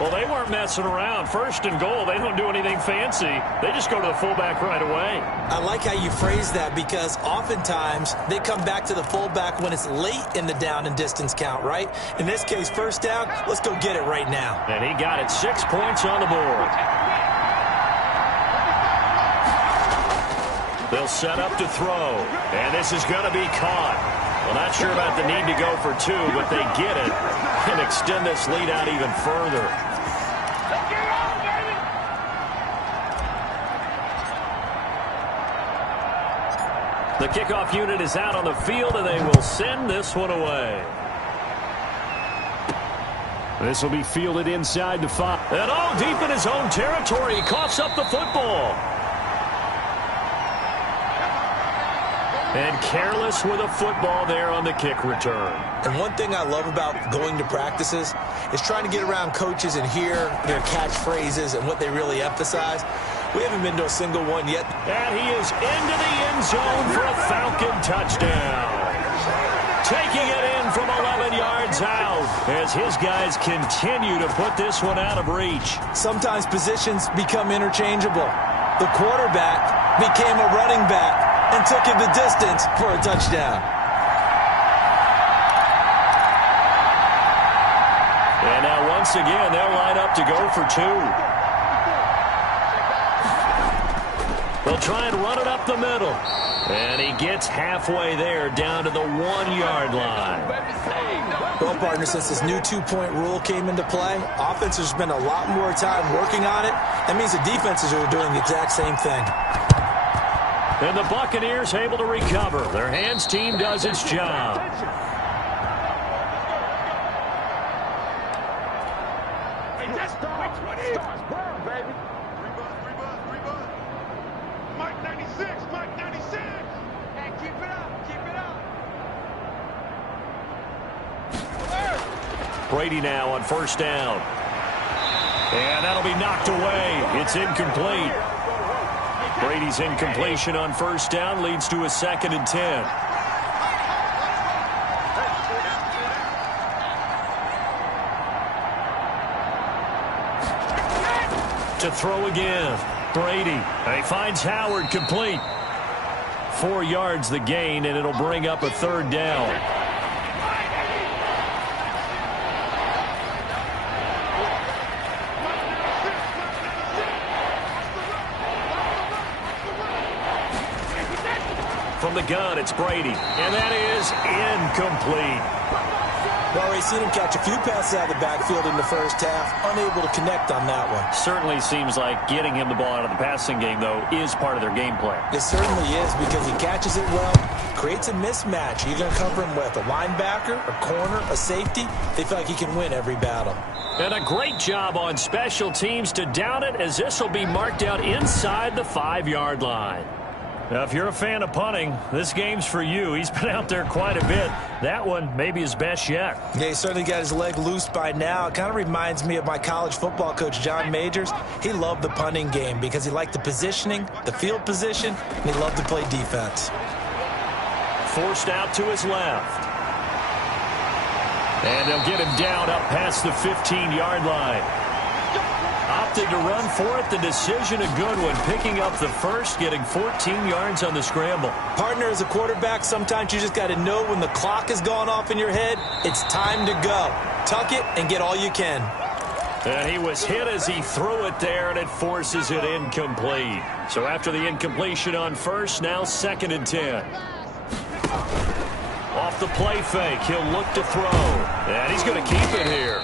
Well, they weren't messing around. 1st and goal, they don't do anything fancy. They just go to the fullback right away. I like how you phrase that because oftentimes they come back to the fullback when it's late in the down and distance count, right? In this case, 1st down, let's go get it right now. And he got it. 6 points on the board. They'll set up to throw. And this is going to be caught. Well, not sure about the need to go for 2, but they get it and extend this lead out even further. The kickoff unit is out on the field, and they will send this one away. This will be fielded inside the 5. And deep in his own territory, he coughs up the football. And careless with a football there on the kick return. And one thing I love about going to practices is trying to get around coaches and hear their catchphrases and what they really emphasize. We haven't been to a single one yet. And he is into the end zone for a Falcon touchdown. Taking it in from 11 yards out as his guys continue to put this one out of reach. Sometimes positions become interchangeable. The quarterback became a running back and took him the distance for a touchdown. And now once again, they'll line up to go for 2. They'll try and run it up the middle. And he gets halfway there down to the 1-yard line. Well, partner, since this new 2-point rule came into play, offenses spend a lot more time working on it. That means the defenses are doing the exact same thing. And the Buccaneers able to recover. Their hands team does its job. Hey, that's stars, burn, baby. Rebound. Mike 96. Hey, keep it up. Brady now on 1st down. And that'll be knocked away. It's incomplete. Brady's incompletion on first down leads to a 2nd and 10. To throw again. Brady. He finds Howard complete. 4 yards the gain, and it'll bring up a 3rd down. From the gun, it's Brady. And that is incomplete. Well, we've seen him catch a few passes out of the backfield in the first half, unable to connect on that one. Certainly seems like getting him the ball out of the passing game, though, is part of their game plan. It certainly is, because he catches it well, creates a mismatch. Who are you going to cover him with? A linebacker, a corner, a safety? They feel like he can win every battle. And a great job on special teams to down it, as this will be marked out inside the 5-yard line. Now, if you're a fan of punting, this game's for you. He's been out there quite a bit. That one maybe his best yet. Yeah, he certainly got his leg loose by now. It kind of reminds me of my college football coach, John Majors. He loved the punting game because he liked the positioning, the field position, and he loved to play defense. Forced out to his left. And they'll get him down up past the 15-yard line. Opted to run for it. The decision a good one. Picking up the first, getting 14 yards on the scramble. Partner, as a quarterback, sometimes you just got to know when the clock has gone off in your head, it's time to go. Tuck it and get all you can. And he was hit as he threw it there, and it forces it incomplete. So after the incompletion on first, now 2nd and 10. Off the play fake, he'll look to throw. And he's going to keep it here.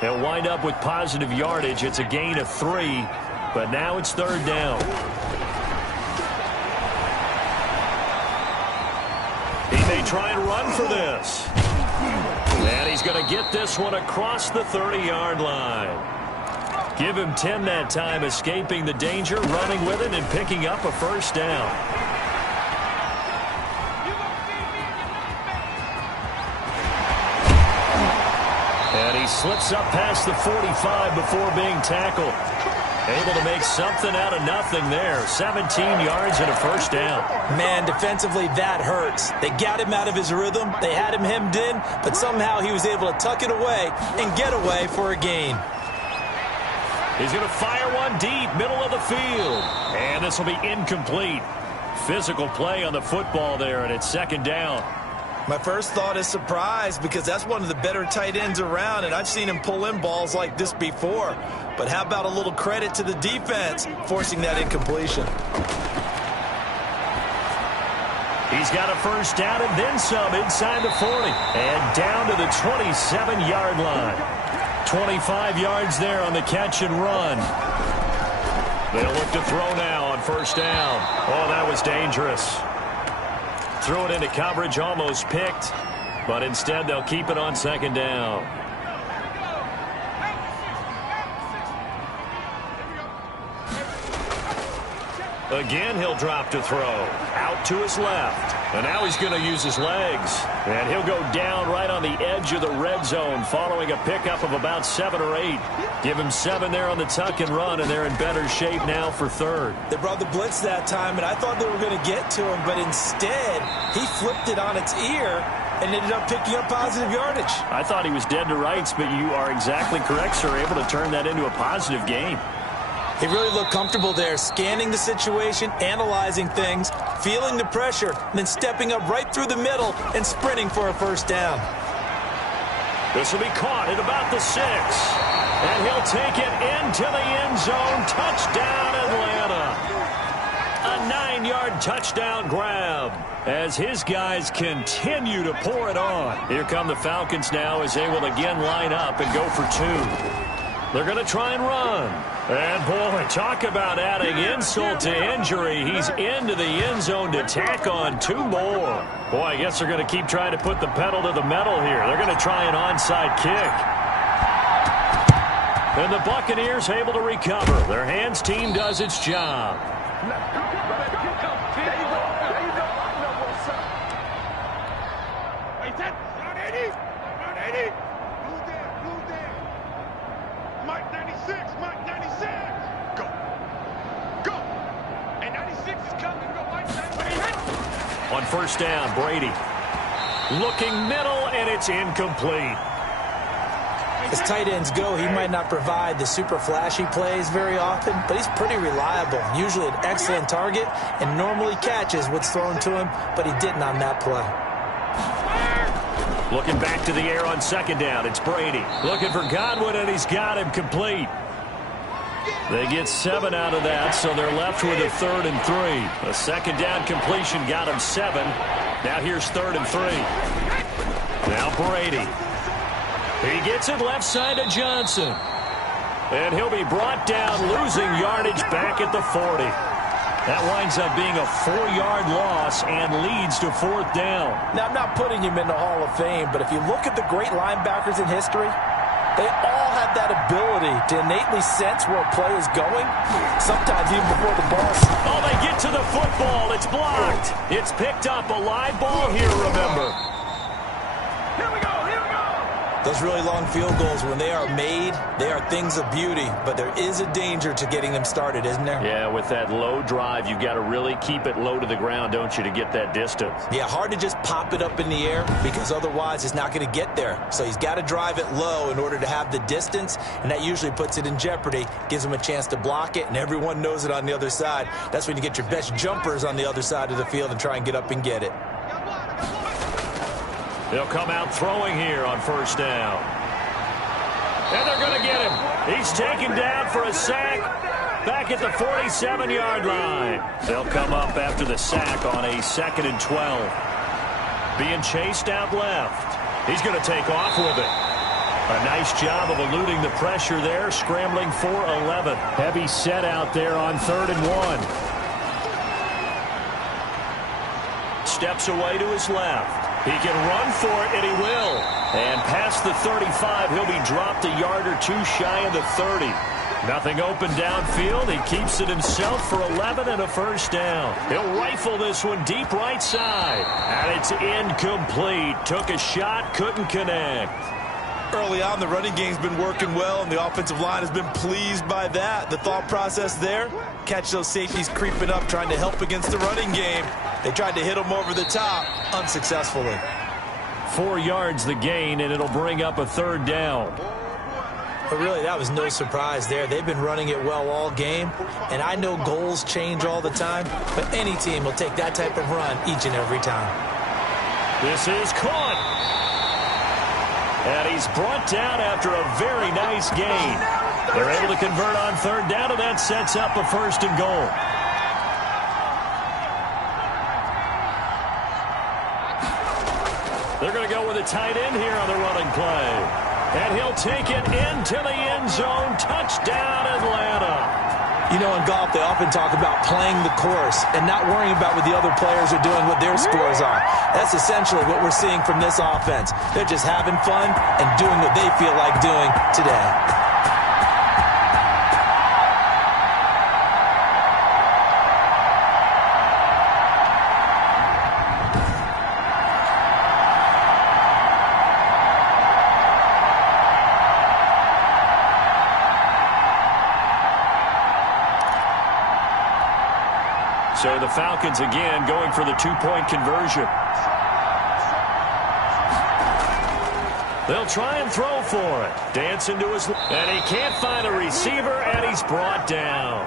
He'll wind up with positive yardage. It's a gain of 3, but now it's 3rd down. He may try and run for this. And he's going to get this one across the 30-yard line. Give him 10 that time, escaping the danger, running with it, and picking up a 1st down. And he slips up past the 45 before being tackled. Able to make something out of nothing there. 17 yards and a 1st down. Man, defensively, that hurts. They got him out of his rhythm. They had him hemmed in, but somehow he was able to tuck it away and get away for a gain. He's going to fire one deep, middle of the field. And this will be incomplete. Physical play on the football there, and it's 2nd down. My first thought is surprise, because that's one of the better tight ends around, and I've seen him pull in balls like this before. But how about a little credit to the defense forcing that incompletion? He's got a 1st down and then some inside the 40. And down to the 27-yard line. 25 yards there on the catch and run. They'll look to throw now on 1st down. Oh, that was dangerous. Threw it into coverage, almost picked, but instead they'll keep it on 2nd down. Again, he'll drop to throw. Out to his left. And now he's going to use his legs. And he'll go down right on the edge of the red zone following a pickup of about 7 or 8. Give him 7 there on the tuck and run, and they're in better shape now for 3rd. They brought the blitz that time, and I thought they were going to get to him, but instead he flipped it on its ear and ended up picking up positive yardage. I thought he was dead to rights, but you are exactly correct, sir. Able to turn that into a positive gain. He really looked comfortable there, scanning the situation, analyzing things, feeling the pressure, and then stepping up right through the middle and sprinting for a 1st down. This will be caught at about the 6. And he'll take it into the end zone. Touchdown, Atlanta. A 9-yard touchdown grab as his guys continue to pour it on. Here come the Falcons now as they will again line up and go for 2. They're going to try and run. And, boy, talk about adding insult to injury. He's into the end zone to tack on 2 more. Boy, I guess they're going to keep trying to put the pedal to the metal here. They're going to try an onside kick. And the Buccaneers able to recover. Their hands team does its job. Mike 96, Mike 96. Go. Go. And 96 is coming. Go, Mike 96. On first down, Brady. Looking middle, and it's incomplete. As tight ends go, he might not provide the super flashy plays very often, but he's pretty reliable, usually an excellent target, and normally catches what's thrown to him, but he didn't on that play. Looking back to the air on second down, it's Brady. Looking for Godwin, and he's got him complete. They get 7 out of that, so they're left with a 3rd and 3. A second down completion got him 7. Now here's 3rd and 3. Now Brady. He gets it left side to Johnson. And he'll be brought down, losing yardage back at the 40. That winds up being a 4-yard loss and leads to 4th down. Now, I'm not putting him in the Hall of Fame, but if you look at the great linebackers in history, they all have that ability to innately sense where a play is going, sometimes even before the ball. Oh, they get to the football. It's blocked. It's picked up. A live ball here, remember. Here we go. Here we go. Those really long field goals, when they are made, they are things of beauty, but there is a danger to getting them started, isn't there? Yeah, with that low drive, you've got to really keep it low to the ground, don't you, to get that distance. Yeah, hard to just pop it up in the air because otherwise it's not going to get there. So he's got to drive it low in order to have the distance, and that usually puts it in jeopardy, gives him a chance to block it, and everyone knows it on the other side. That's when you get your best jumpers on the other side of the field and try and get up and get it. They'll come out throwing here on first down. And they're going to get him. He's taken down for a sack back at the 47-yard line. They'll come up after the sack on a 2nd and 12. Being chased out left. He's going to take off with it. A nice job of eluding the pressure there, scrambling for 11. Heavy set out there on 3rd and 1. Steps away to his left. He can run for it, and he will. And past the 35, he'll be dropped a yard or 2 shy of the 30. Nothing open downfield. He keeps it himself for 11 and a first down. He'll rifle this one deep right side. And it's incomplete. Took a shot, couldn't connect. Early on, the running game's been working well, and the offensive line has been pleased by that. The thought process there, catch those safeties creeping up, trying to help against the running game. They tried to hit him over the top, unsuccessfully. 4 yards the gain, and it'll bring up a 3rd down. But really, that was no surprise there. They've been running it well all game, and I know goals change all the time, but any team will take that type of run each and every time. This is caught. And he's brought down after a very nice gain. They're able to convert on 3rd down, and that sets up a 1st and goal. They're going to go with a tight end here on the running play. And he'll take it into the end zone. Touchdown, Atlanta. You know, in golf, they often talk about playing the course and not worrying about what the other players are doing, what their scores are. That's essentially what we're seeing from this offense. They're just having fun and doing what they feel like doing today. So the Falcons again going for the 2-point conversion. They'll try and throw for it. Dancing to his... And he can't find a receiver, and he's brought down.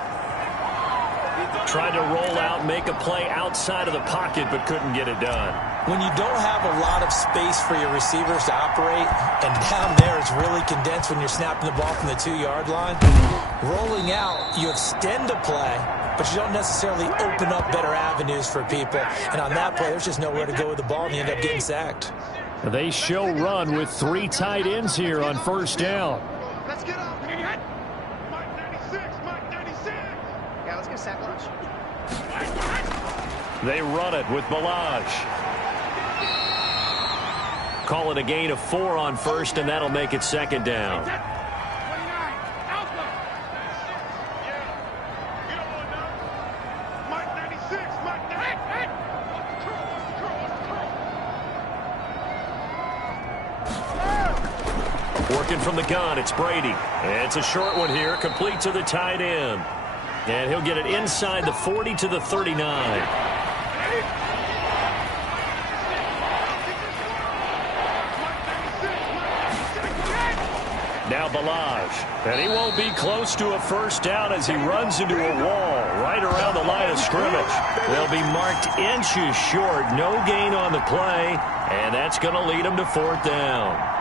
Tried to roll out, make a play outside of the pocket, but couldn't get it done. When you don't have a lot of space for your receivers to operate, and down there it's really condensed when you're snapping the ball from the 2-yard line, rolling out, you extend a play, but you don't necessarily open up better avenues for people. And on that play, there's just nowhere to go with the ball, and you end up getting sacked. They show run with 3 tight ends here on first down. Let's get up. Mike 96, Mike 96. Yeah, let's get a sack lunch. They run it with Balaj. Call it a gain of 4 on first, and that'll make it 2nd down. Looking from the gun, it's Brady. It's a short one here, complete to the tight end. And he'll get it inside the 40 to the 39. Now Balaj. And he won't be close to a first down as he runs into a wall right around the line of scrimmage. They'll be marked inches short. No gain on the play. And that's going to lead them to fourth down.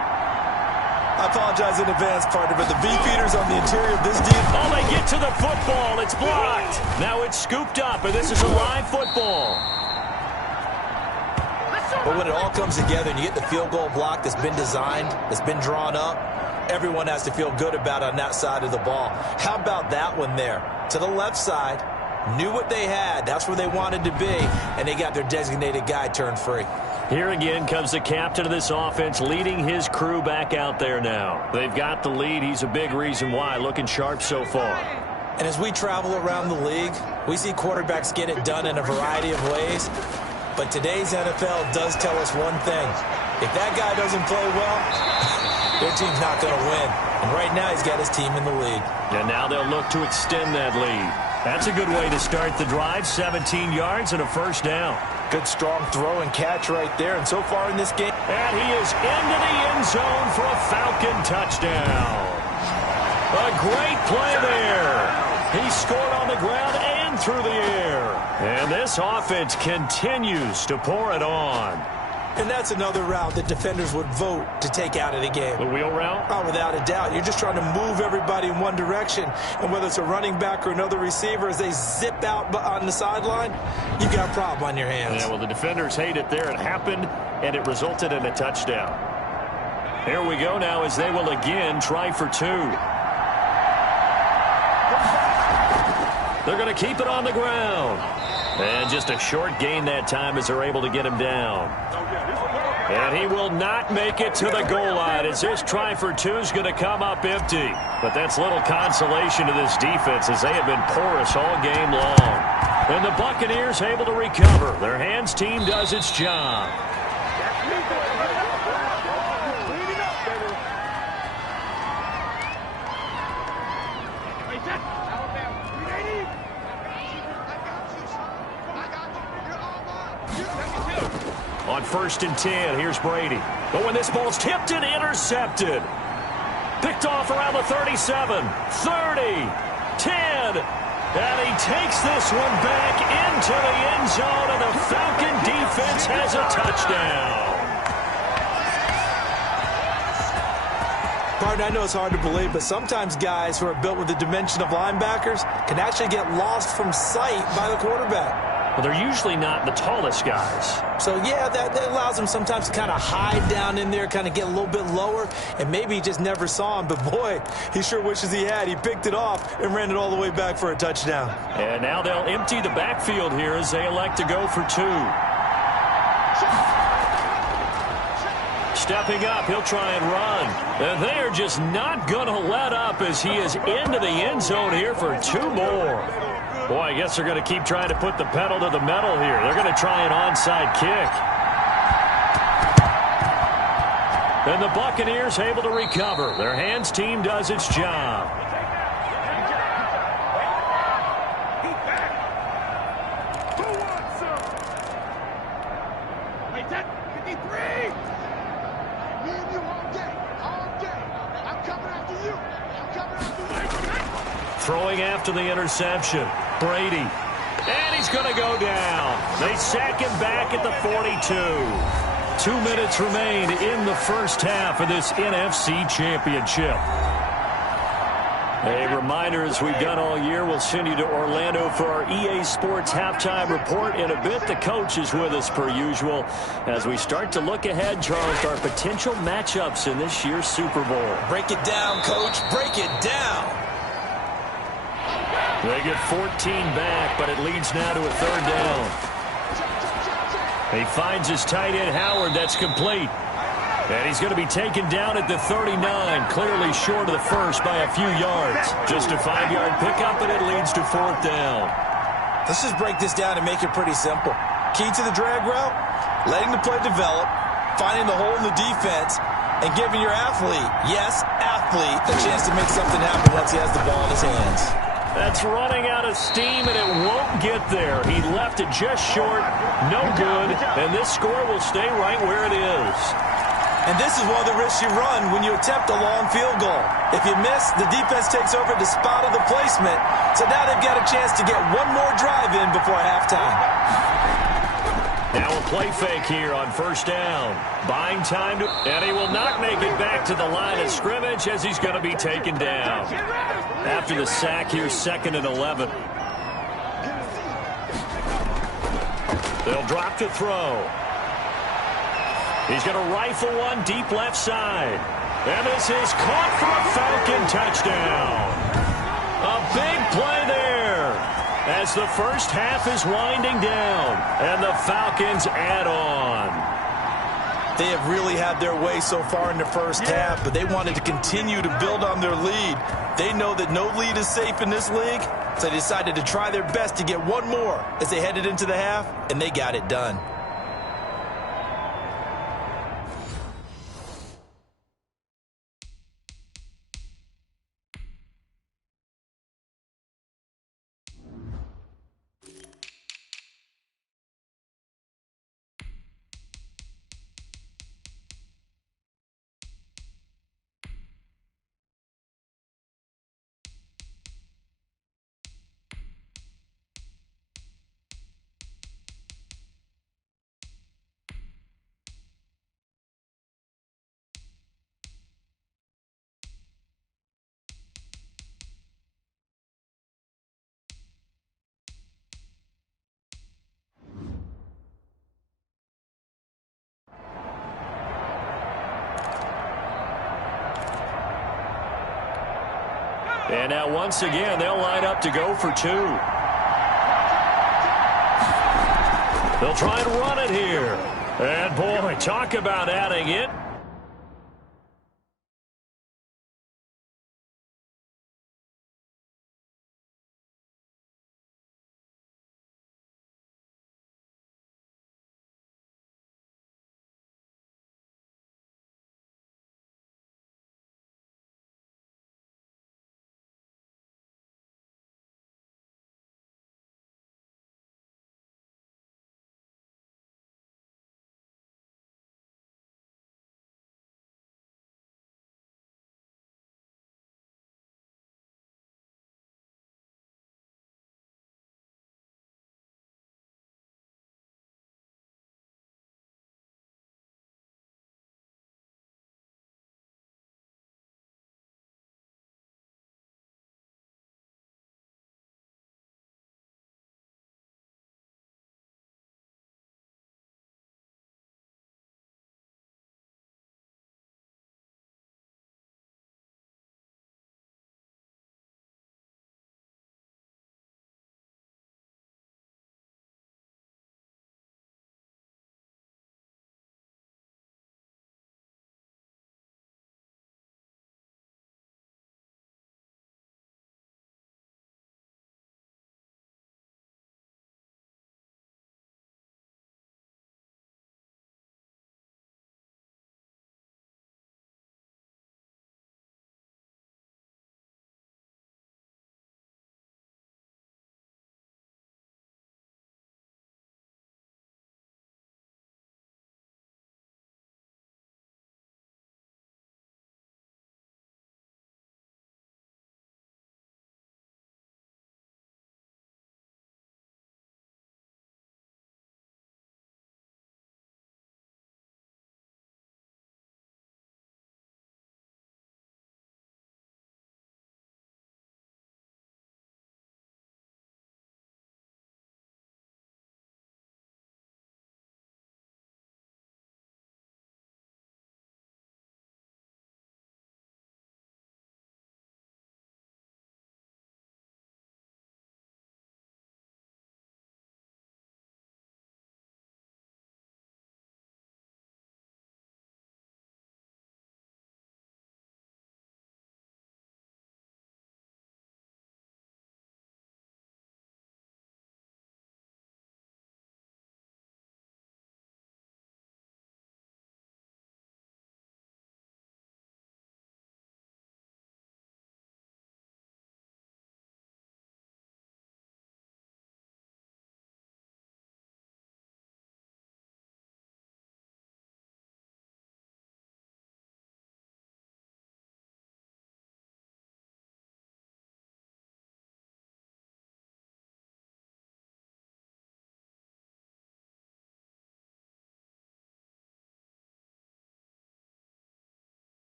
I apologize in advance, partner, but the beefeaters on the interior of this deal. Oh, they get to the football. It's blocked. Now it's scooped up, and this is a live football. But when it all comes together and you get the field goal block that's been designed, that's been drawn up, everyone has to feel good about on that side of the ball. How about that one there? To the left side, knew what they had. That's where they wanted to be, and they got their designated guy turned free. Here again comes the captain of this offense leading his crew back out there now. They've got the lead. He's a big reason why. Looking sharp so far. And as we travel around the league, we see quarterbacks get it done in a variety of ways. But today's NFL does tell us one thing. If that guy doesn't play well, their team's not going to win. And right now he's got his team in the lead. And now they'll look to extend that lead. That's a good way to start the drive. 17 yards and a first down. Good strong throw and catch right there. And so far in this game. And he is into the end zone for a Falcon touchdown. A great play there. He scored on the ground and through the air. And this offense continues to pour it on. And that's another route that defenders would vote to take out of the game. The wheel route? Oh, without a doubt. You're just trying to move everybody in one direction. And whether it's a running back or another receiver, as they zip out on the sideline, you've got a problem on your hands. Yeah, well, the defenders hate it there. It happened, and it resulted in a touchdown. Here we go now as they will again try for two. They're going to keep it on the ground. And just a short gain that time as they're able to get him down. And he will not make it to the goal line as this try for two is going to come up empty. But that's little consolation to this defense as they have been porous all game long. And the Buccaneers able to recover. Their hands team does its job. On 1st and 10, here's Brady. But when this ball's tipped and intercepted. Picked off around the 37, 30, 10. And he takes this one back into the end zone, and the Falcon defense has a touchdown. Pardon, I know it's hard to believe, but sometimes guys who are built with the dimension of linebackers can actually get lost from sight by the quarterback. Well, they're usually not the tallest guys. So, yeah, that allows them sometimes to kind of hide down in there, kind of get a little bit lower, and maybe he just never saw him. But, boy, he sure wishes he had. He picked it off and ran it all the way back for a touchdown. And now they'll empty the backfield here as they elect to go for two. Stepping up, he'll try and run. And they are just not going to let up as he is into the end zone here for two more. Boy, I guess they're going to keep trying to put the pedal to the metal here. They're going to try an onside kick. And the Buccaneers able to recover. Their hands team does its job. Throwing after the interception. Brady. And he's going to go down. They sack him back at the 42. 2 minutes remain in the first half of this NFC Championship. A reminder, as we've done all year, we'll send you to Orlando for our EA Sports Halftime Report. In a bit, the coach is with us per usual as we start to look ahead, Charles, to our potential matchups in this year's Super Bowl. Break it down, Coach. Break it down. They get 14 back, but it leads now to a third down. He finds his tight end, Howard. That's complete. And he's going to be taken down at the 39, clearly short of the first by a few yards. Just a 5-yard pickup, and it leads to fourth down. Let's just break this down and make it pretty simple. Key to the drag route, letting the play develop, finding the hole in the defense, and giving your athlete, yes, athlete a chance to make something happen once he has the ball in his hands. That's running out of steam, and it won't get there. He left it just short, no good, and this score will stay right where it is. And this is one of the risks you run when you attempt a long field goal. If you miss, the defense takes over the spot of the placement, so now they've got a chance to get one more drive in before halftime. Now a play fake here on first down. Buying time, and he will not make it back to the line of scrimmage as he's going to be taken down. After the sack here, 2nd and 11. They'll drop to throw. He's going to rifle one deep left side. And this is caught for a Falcon touchdown. A big play there as the first half is winding down. And the Falcons add on. They have really had their way so far in the first half, but they wanted to continue to build on their lead. They know that no lead is safe in this league, so they decided to try their best to get one more as they headed into the half, and they got it done. And now once again, they'll line up to go for 2. They'll try and run it here. And boy, talk about adding it.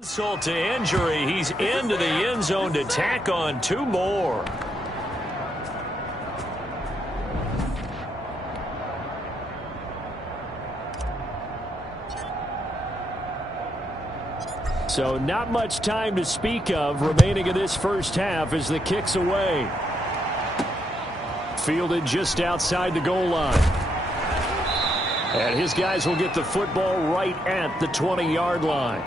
Insult to injury. He's into the end zone to tack on 2 more. So not much time to speak of remaining in this first half as the kick's away. Fielded just outside the goal line. And his guys will get the football right at the 20-yard line.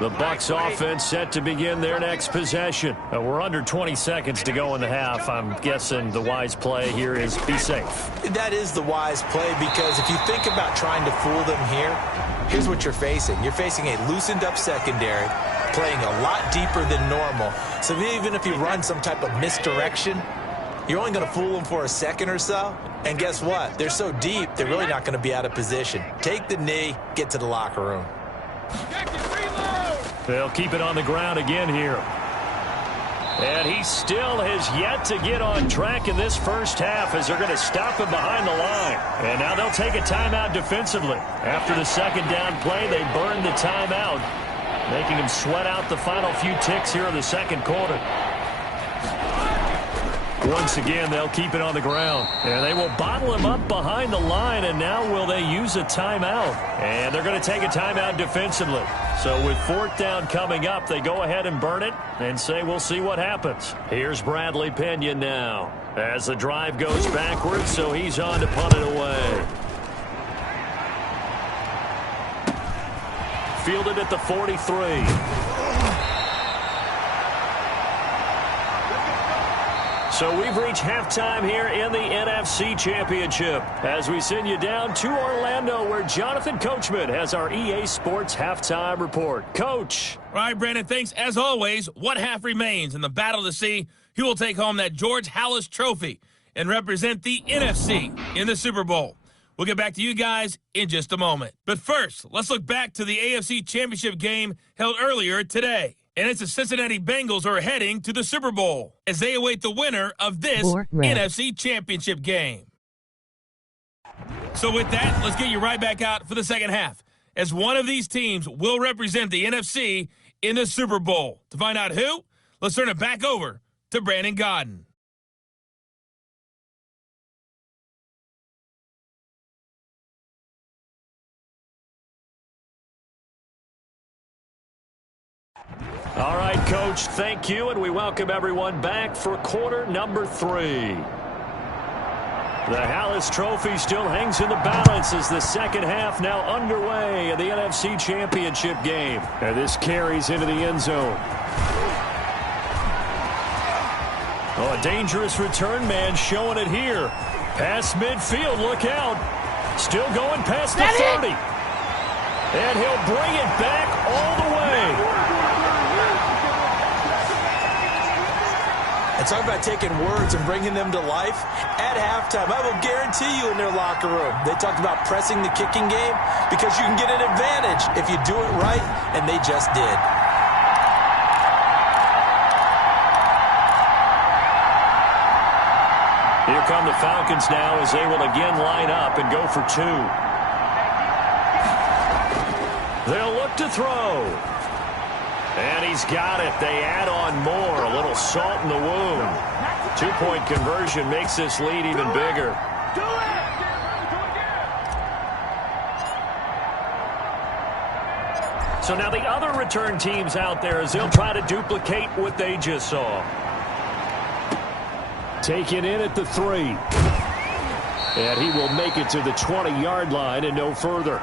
The Bucs offense set to begin their next possession. We're under 20 seconds to go in the half. I'm guessing the wise play here is be safe. That is the wise play, because if you think about trying to fool them here, here's what you're facing. You're facing a loosened up secondary, playing a lot deeper than normal. So even if you run some type of misdirection, you're only going to fool them for a second or so. And guess what? They're so deep, they're really not going to be out of position. Take the knee, get to the locker room. They'll keep it on the ground again here. And he still has yet to get on track in this first half as they're going to stop him behind the line. And now they'll take a timeout defensively. After the second down play, they burn the timeout, making him sweat out the final few ticks here in the second quarter. Once again, they'll keep it on the ground. And they will bottle him up behind the line, and now will they use a timeout? And they're going to take a timeout defensively. So with 4th down coming up, they go ahead and burn it and say we'll see what happens. Here's Bradley Pinion now as the drive goes backwards, so he's on to punt it away. Fielded at the 43. So we've reached halftime here in the NFC Championship as we send you down to Orlando, where Jonathan Coachman has our EA Sports halftime report. Coach. All right, Brandon, thanks. As always, one half remains in the battle to see who will take home that George Halas trophy and represent the NFC in the Super Bowl. We'll get back to you guys in just a moment. But first, let's look back to the AFC Championship game held earlier today. And it's the Cincinnati Bengals who are heading to the Super Bowl as they await the winner of this NFC Championship game. So with that, let's get you right back out for the second half, as one of these teams will represent the NFC in the Super Bowl. To find out who, let's turn it back over to Brandon Godden. All right, Coach, thank you, and we welcome everyone back for quarter number 3. The Halas Trophy still hangs in the balance as the second half now underway in the NFC Championship game. And this carries into the end zone. Oh, a dangerous return man showing it here. Past midfield, look out. Still going past the 30. And he'll bring it back all the way. And talk about taking words and bringing them to life. At halftime, I will guarantee you in their locker room, they talked about pressing the kicking game because you can get an advantage if you do it right, and they just did. Here come the Falcons now as they will again line up and go for 2. They'll look to throw. And he's got it. They add on more. A little salt in the wound. 2-point conversion makes this lead even bigger. So now the other return teams out there as they'll try to duplicate what they just saw. Taken in at the 3. And he will make it to the 20-yard line and no further.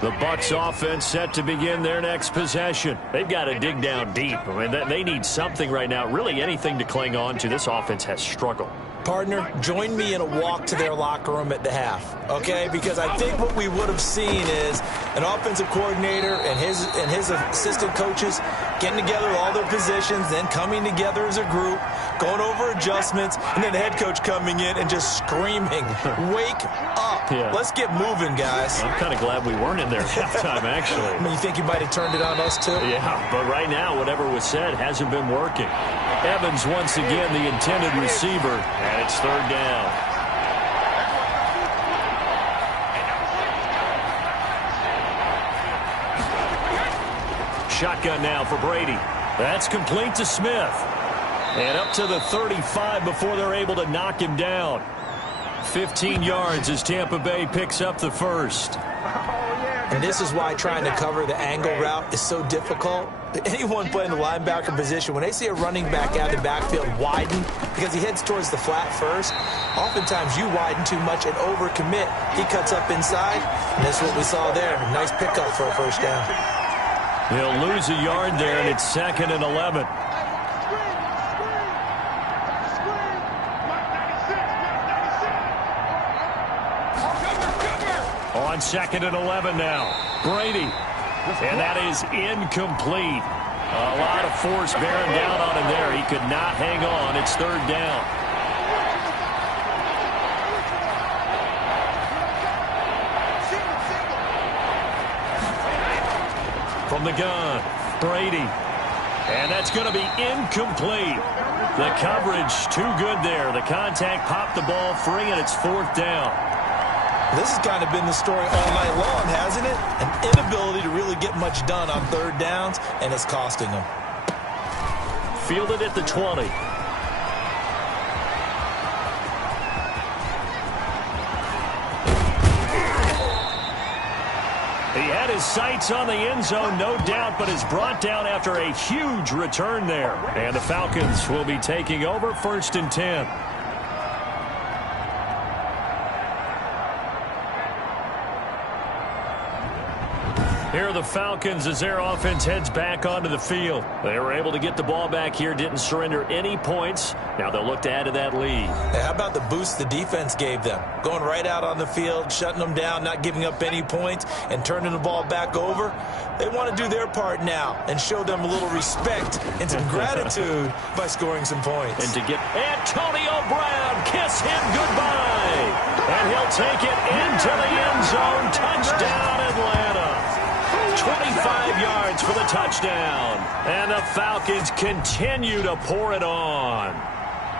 The Bucs offense set to begin their next possession. They've got to dig down deep. I mean, they need something right now, really anything to cling on to. This offense has struggled. Partner, join me in a walk to their locker room at the half, okay? Because I think what we would have seen is an offensive coordinator and his assistant coaches getting together all their positions, then coming together as a group, going over adjustments, and then the head coach coming in and just screaming, wake up. Yeah. Let's get moving, guys. I'm kind of glad we weren't in there at halftime, actually. I mean, you think you might have turned it on us, too? Yeah, but right now, whatever was said hasn't been working. Evans once again the intended receiver, and it's third down. Shotgun now for Brady. That's complete to Smith. And up to the 35 before they're able to knock him down. 15 yards as Tampa Bay picks up the first. And this is why trying to cover the angle route is so difficult. Anyone playing the linebacker position, when they see a running back out of the backfield widen because he heads towards the flat first, oftentimes you widen too much and overcommit. He cuts up inside, and that's what we saw there. Nice pickup for a first down. He'll lose a yard there, and it's 2nd and 11. On 2nd and 11 now. Brady. And that is incomplete. A lot of force bearing down on him there. He could not hang on. It's third down. From the gun, Brady. And that's going to be incomplete. The coverage too good there. The contact popped the ball free, and it's fourth down. This has kind of been the story all night long, hasn't it? An inability to really get much done on third downs, and it's costing them. Fielded at the 20. He had his sights on the end zone, no doubt, but is brought down after a huge return there. And the Falcons will be taking over 1st and 10. Here are the Falcons as their offense heads back onto the field. They were able to get the ball back here, didn't surrender any points. Now they'll look to add to that lead. Hey, how about the boost the defense gave them? Going right out on the field, shutting them down, not giving up any points, and turning the ball back over. They want to do their part now and show them a little respect and some gratitude by scoring some points. And to get Antonio Brown, kiss him goodbye. And he'll take it into the end zone. Touchdown, Atlanta. 25 yards for the touchdown. And the Falcons continue to pour it on.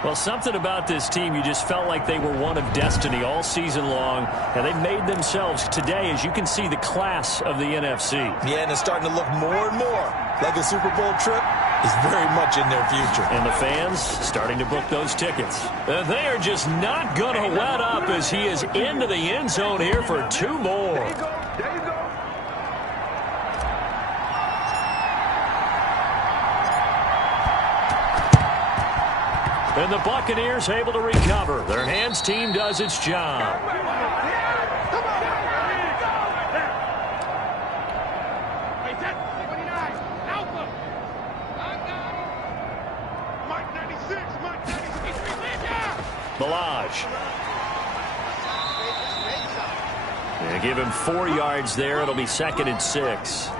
Well, something about this team, you just felt like they were one of destiny all season long, and they made themselves today, as you can see, the class of the NFC. Yeah, and it's starting to look more and more like a Super Bowl trip is very much in their future. And the fans starting to book those tickets. They are just not going to let up as he is into the end zone here for 2 more. There you go. There you go. And the Buccaneers able to recover. Their hands team does its job. Balaj. And give him 4 yards there. It'll be 2nd and 6.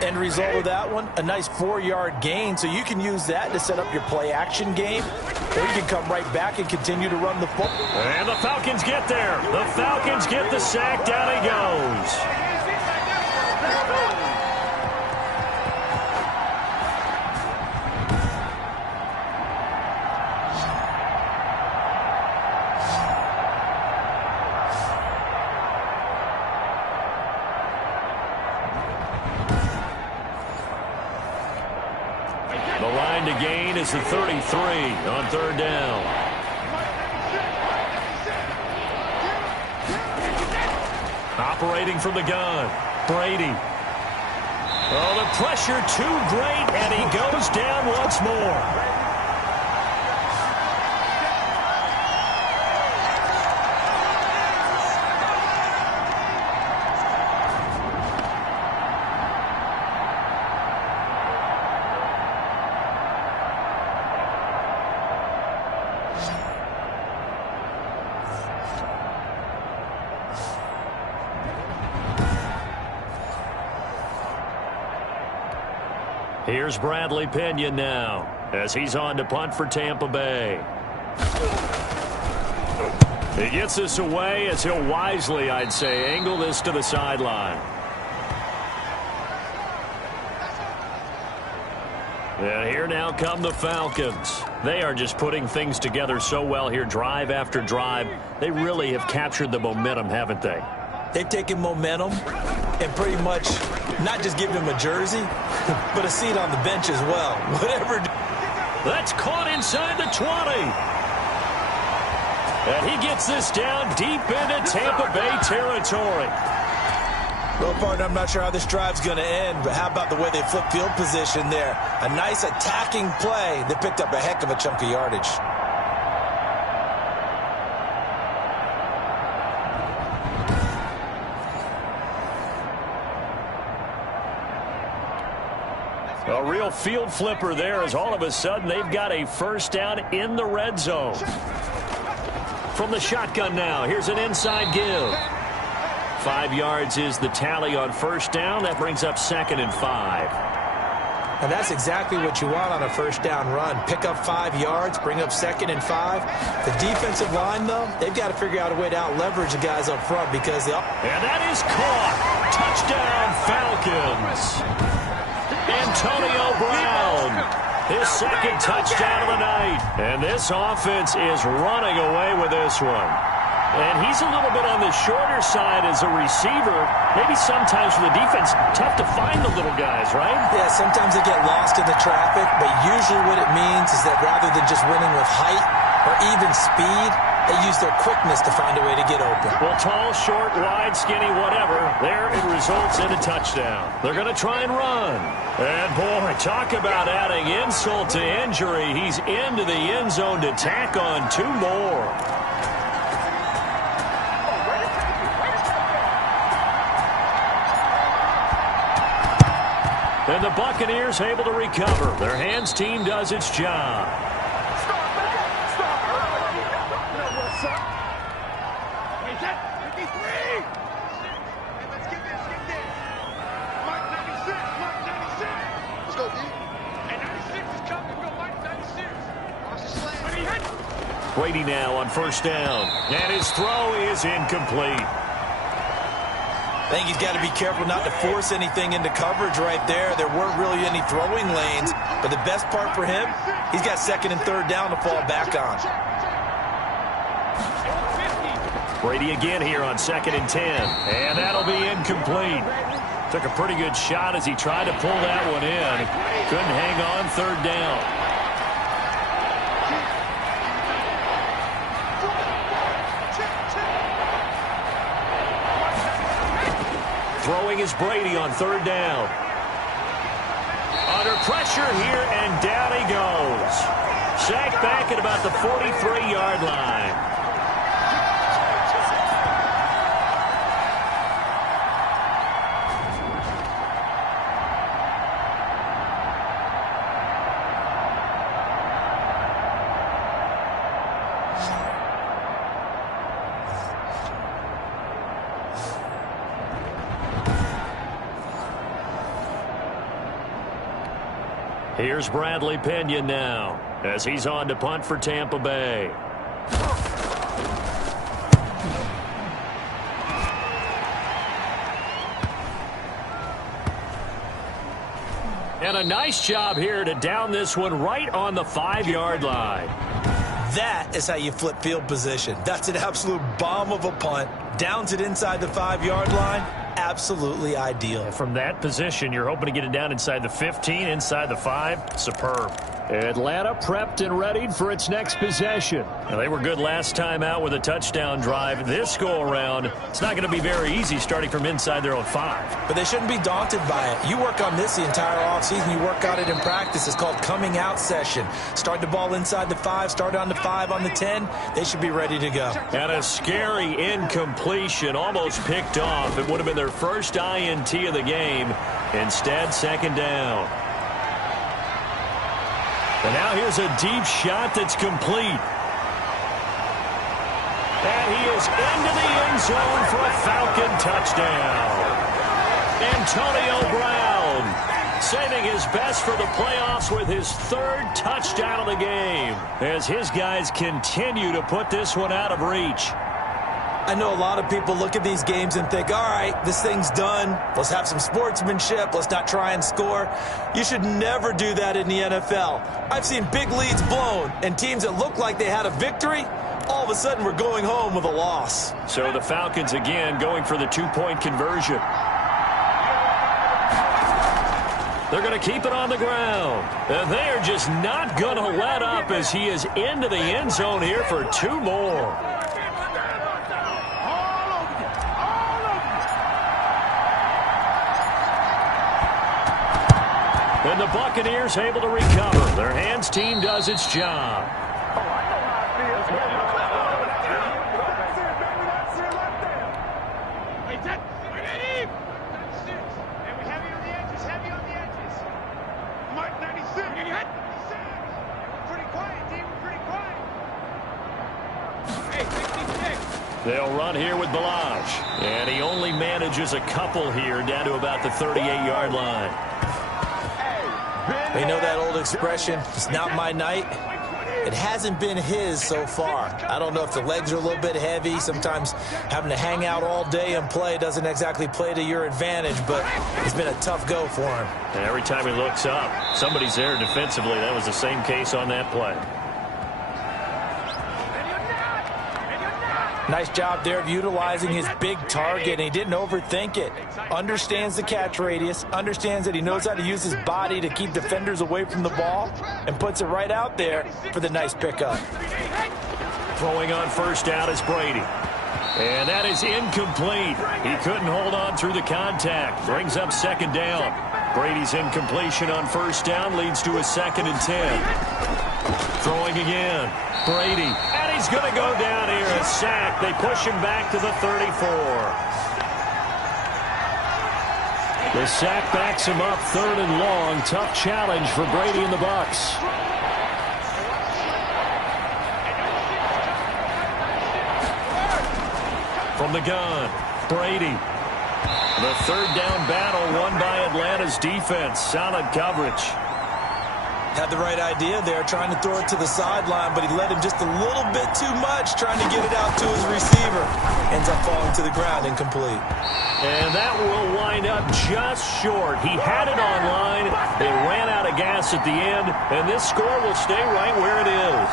End result of that one, a nice 4-yard gain, so you can use that to set up your play-action game, or you can come right back and continue to run the football. And the Falcons get there. The Falcons get the sack. Down he goes. The line to gain is the 33 on third down. Operating from the gun, Brady. Oh, the pressure too great, and he goes down once more. Here's Bradley Pinion now. as he's on to punt for Tampa Bay. He gets this away as he'll wisely, I'd say, angle this to the sideline. And here now come the Falcons. They are just putting things together so well here, drive after drive. They really have captured the momentum, haven't they? They've taken momentum and pretty much not just given him a jersey, but a seat on the bench as well. Whatever. That's caught inside the 20. And he gets this down deep into Tampa Bay territory. Well, partner, I'm not sure how this drive's going to end, but how about the way they flip field position there? A nice attacking play. They picked up a heck of a chunk of yardage. A real field flipper there as all of a sudden they've got a first down in the red zone. From the shotgun now, here's an inside give. 5 yards is the tally on first down. That brings up 2nd and 5. And that's exactly what you want on a first down run. Pick up 5 yards, bring up 2nd and 5. The defensive line, though, they've got to figure out a way to out-leverage the guys up front because they... And that is caught. Touchdown, Falcons. Antonio Brown, his 2nd touchdown of the night. And this offense is running away with this one. And he's a little bit on the shorter side as a receiver. Maybe sometimes for the defense, tough to find the little guys, right? Yeah, sometimes they get lost in the traffic, but usually what it means is that rather than just winning with height or even speed, they use their quickness to find a way to get open. Well, tall, short, wide, skinny, whatever, there it results in a touchdown. They're going to try and run. And, boy, talk about adding insult to injury. He's into the end zone to tack on 2 more. And the Buccaneers able to recover. Their hands team does its job. Brady now on first down. And his throw is incomplete. I think he's got to be careful not to force anything into coverage right there. There weren't really any throwing lanes, but the best part for him, he's got 2nd and 3rd down to fall back on. Brady again here on 2nd and 10, and that'll be incomplete. Took a pretty good shot as he tried to pull that one in. Couldn't hang on 3rd down. Throwing is Brady on 3rd down. Under pressure here, and down he goes. Sacked back at about the 43-yard line. Here's Bradley Pinion now as he's on to punt for Tampa Bay. And a nice job here to down this one right on the 5-yard line. That is how you flip field position. That's an absolute bomb of a punt. Downs it inside the 5-yard line. Absolutely ideal. From that position, you're hoping to get it down inside the 15, inside the 5. Superb. Atlanta prepped and readied for its next possession. Now, they were good last time out with a touchdown drive. This go-around, it's not going to be very easy starting from inside their own 5. But they shouldn't be daunted by it. You work on this the entire offseason. You work on it in practice. It's called coming out session. Start the ball inside the 5, start on the 5, on the 10. They should be ready to go. And a scary incompletion, almost picked off. It would have been their first INT of the game. Instead, 2nd down. And now here's a deep shot that's complete. And he is into the end zone for a Falcon touchdown. Antonio Brown saving his best for the playoffs with his 3rd touchdown of the game, as his guys continue to put this one out of reach. I know a lot of people look at these games and think, all right, this thing's done. Let's have some sportsmanship. Let's not try and score. You should never do that in the NFL. I've seen big leads blown, and teams that look like they had a victory, all of a sudden we're going home with a loss. So the Falcons again going for the 2-point conversion. They're going to keep it on the ground. And they are just not going to let up as he is into the end zone here for 2 more. And the Buccaneers able to recover. Their hands team does its job. They'll run here with Balaj. And he only manages a couple here down to about the 38-yard line. You know that old expression, it's not my night? It hasn't been his so far. I don't know if the legs are a little bit heavy. Sometimes having to hang out all day and play doesn't exactly play to your advantage, but it's been a tough go for him. And every time he looks up, somebody's there defensively. That was the same case on that play. Nice job there of utilizing his big target, and he didn't overthink it. Understands the catch radius, understands that he knows how to use his body to keep defenders away from the ball, and puts it right out there for the nice pickup. Throwing on first down is Brady. And that is incomplete. He couldn't hold on through the contact. Brings up 2nd down. Brady's incompletion on first down leads to a 2nd and 10. Throwing again. Brady. And he's going to go down here. A sack. They push him back to the 34. The sack backs him up 3rd and long. Tough challenge for Brady and the Bucs. From the gun, Brady. The 3rd down battle won by Atlanta's defense. Solid coverage. Had the right idea there, trying to throw it to the sideline, but he let him just a little bit too much, trying to get it out to his receiver. Ends up falling to the ground, incomplete. And that will wind up just short. He had it on line. They ran out of gas at the end, and this score will stay right where it is.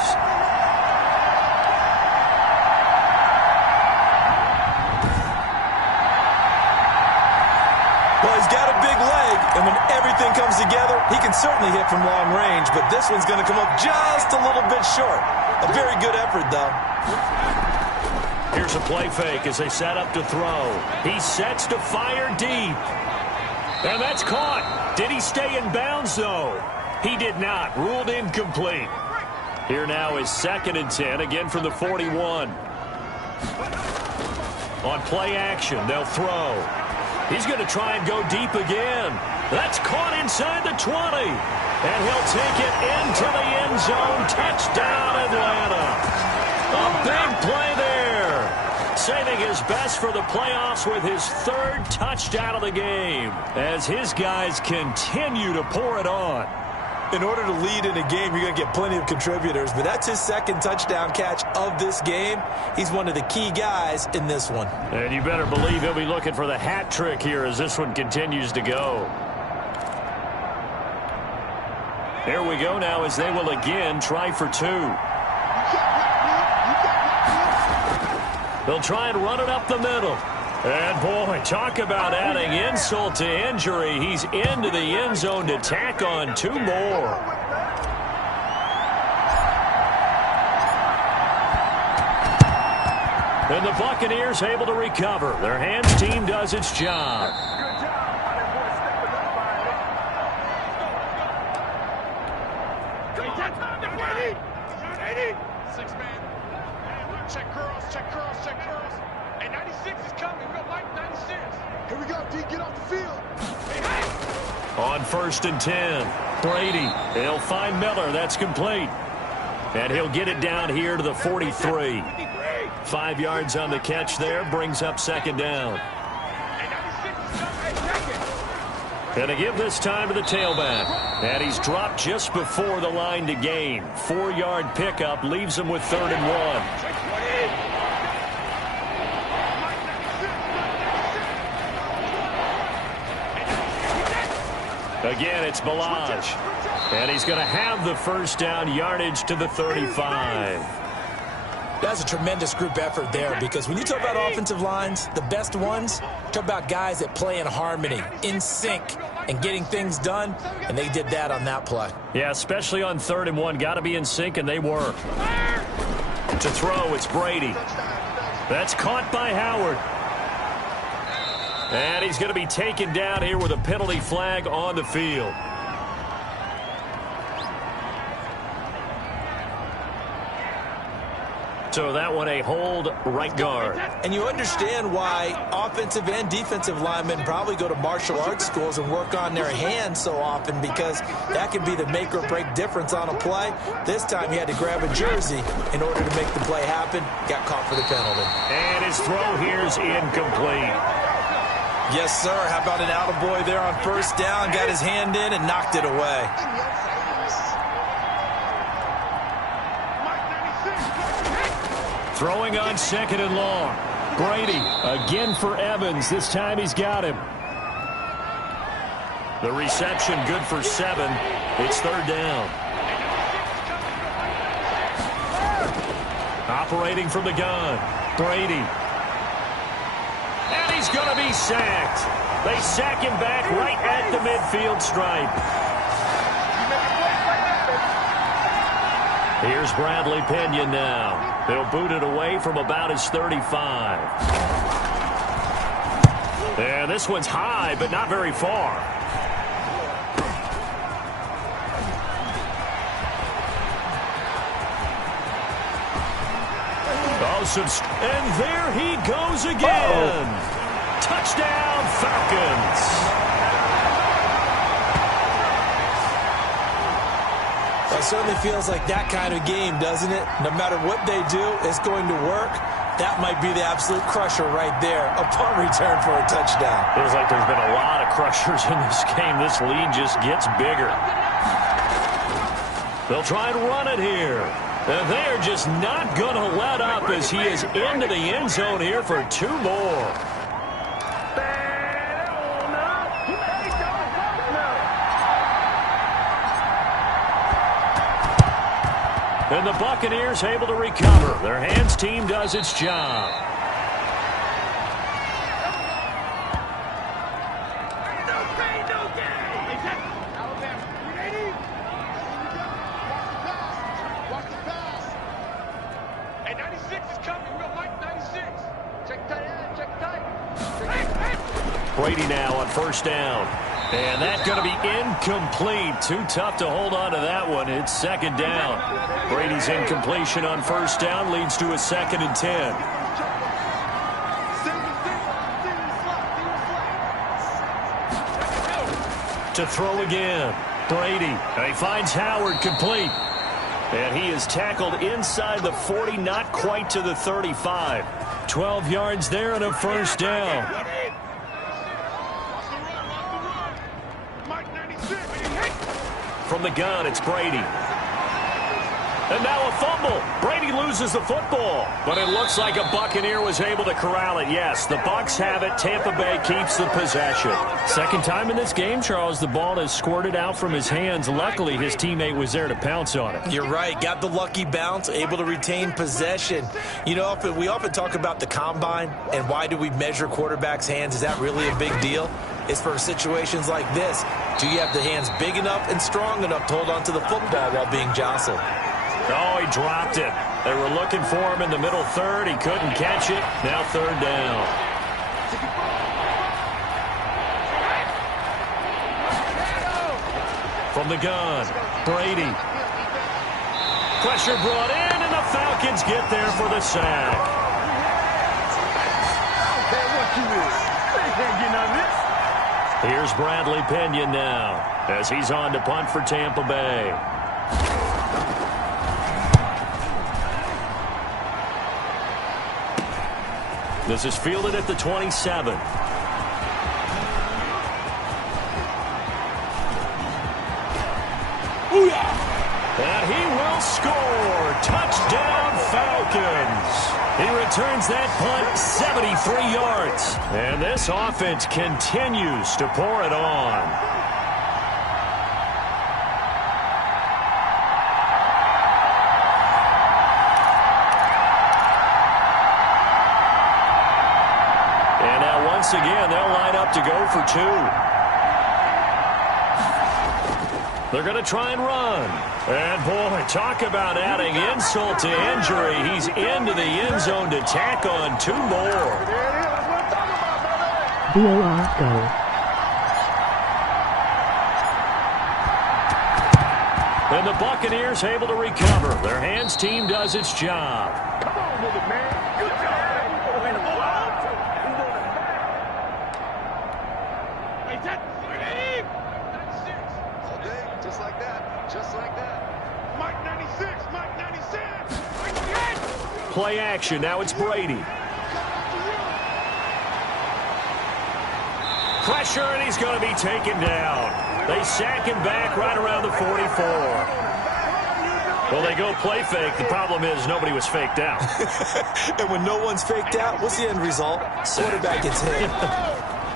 Well, he's got a big leg, and when everything comes together, he can certainly hit from long range, but this one's going to come up just a little bit short. A very good effort, though. Here's a play fake as they set up to throw. He sets to fire deep. And that's caught. Did he stay in bounds, though? He did not. Ruled incomplete. Here now is 2nd and 10, again from the 41. On play action, they'll throw. He's going to try and go deep again. That's caught inside the 20. And he'll take it into the end zone. Touchdown, Atlanta. A big play there. Saving his best for the playoffs with his 3rd touchdown of the game, as his guys continue to pour it on. In order to lead in a game, you're going to get plenty of contributors, but that's his 2nd touchdown catch of this game. He's one of the key guys in this one. And you better believe he'll be looking for the hat trick here as this one continues to go. Here we go now as they will again try for 2. They'll try and run it up the middle. And, boy, talk about adding insult to injury. He's into the end zone to tack on 2 more. And the Buccaneers able to recover. Their hands team does its job. Check curls, check curls, check curls. Hey, 96 is coming. We got Mike 96. Here we go, D. Get off the field. Hey, hey. On 1st and 10, Brady. He'll find Miller. That's complete. And he'll get it down here to the 43. 5 yards on the catch there. Brings up 2nd down. Hey, 96 is coming. Hey, check it. And to give this time to the tailback. And he's dropped just before the line to gain. 4-yard pickup leaves him with 3rd and 1. Again, it's Balaj. And he's going to have the first down, yardage to the 35. That's a tremendous group effort there, because when you talk about offensive lines, the best ones, talk about guys that play in harmony, in sync, and getting things done, and they did that on that play. Yeah, especially on 3rd and 1. Got to be in sync, and they were. To throw, it's Brady. That's caught by Howard. And he's going to be taken down here with a penalty flag on the field. So that one a hold, right guard. And you understand why offensive and defensive linemen probably go to martial arts schools and work on their hands so often, because that can be the make or break difference on a play. This time he had to grab a jersey in order to make the play happen. Got caught for the penalty. And his throw here is incomplete. Yes, sir. How about an attaboy there on 1st down? Got his hand in and knocked it away. Throwing on 2nd and long. Brady again for Evans. This time he's got him. The reception good for 7. It's 3rd down. Operating from the gun. Brady. And he's going to be sacked. They sack him back right at the midfield stripe. Here's Bradley Pinion now. They'll boot it away from about his 35. And this one's high, but not very far. And there he goes again. Touchdown, Falcons. It certainly feels like that kind of game, doesn't it? No matter what they do, it's going to work. That might be the absolute crusher right there upon return for a touchdown. Feels like there's been a lot of crushers in this game. This lead just gets bigger. They'll try and run it here. And they're just not going to let up as he is into the end zone here for 2 more. And the Buccaneers able to recover. Their hands team does its job. Brady now on 1st down. And that's going to be incomplete. Too tough to hold on to that one. It's 2nd down. Brady's incompletion on 1st down leads to a 2nd and 10. To throw again. Brady. He finds Howard complete. And he is tackled inside the 40, not quite to the 35. 12 yards there and a 1st down. From the gun, it's Brady. And now a fumble. Brady loses the football. But it looks like a Buccaneer was able to corral it. Yes, the Bucs have it. Tampa Bay keeps the possession. Second time in this game, Charles, the ball has squirted out from his hands. Luckily, his teammate was there to pounce on it. You're right. Got the lucky bounce, able to retain possession. You know, we often talk about the combine and why do we measure quarterbacks' hands. Is that really a big deal? It's for situations like this. Do you have the hands big enough and strong enough to hold on to the football while being jostled? Oh, he dropped it. They were looking for him in the middle 3rd. He couldn't catch it. Now 3rd down. From the gun, Brady. Pressure brought in, and the Falcons get there for the sack. Here's Bradley Pinion now as he's on to punt for Tampa Bay. This is fielded at the 27. And he will score. Touchdown, Falcons. He returns that punt 73 yards. And this offense continues to pour it on. Once again, they'll line up to go for two. They're going to try and run. And, boy, talk about adding insult to injury. He's into the end zone to tack on two more. VAR go. And the Buccaneers able to recover. Their hands team does its job. Come on with it, man. Good job. Just like that. Just like that. Mike 96. Mike 96. Play action. Now it's Brady. Pressure, and he's going to be taken down. They sack him back right around the 44. Well, they go play fake. The problem is nobody was faked out. And when no one's faked out, what's the end result? Quarterback gets hit.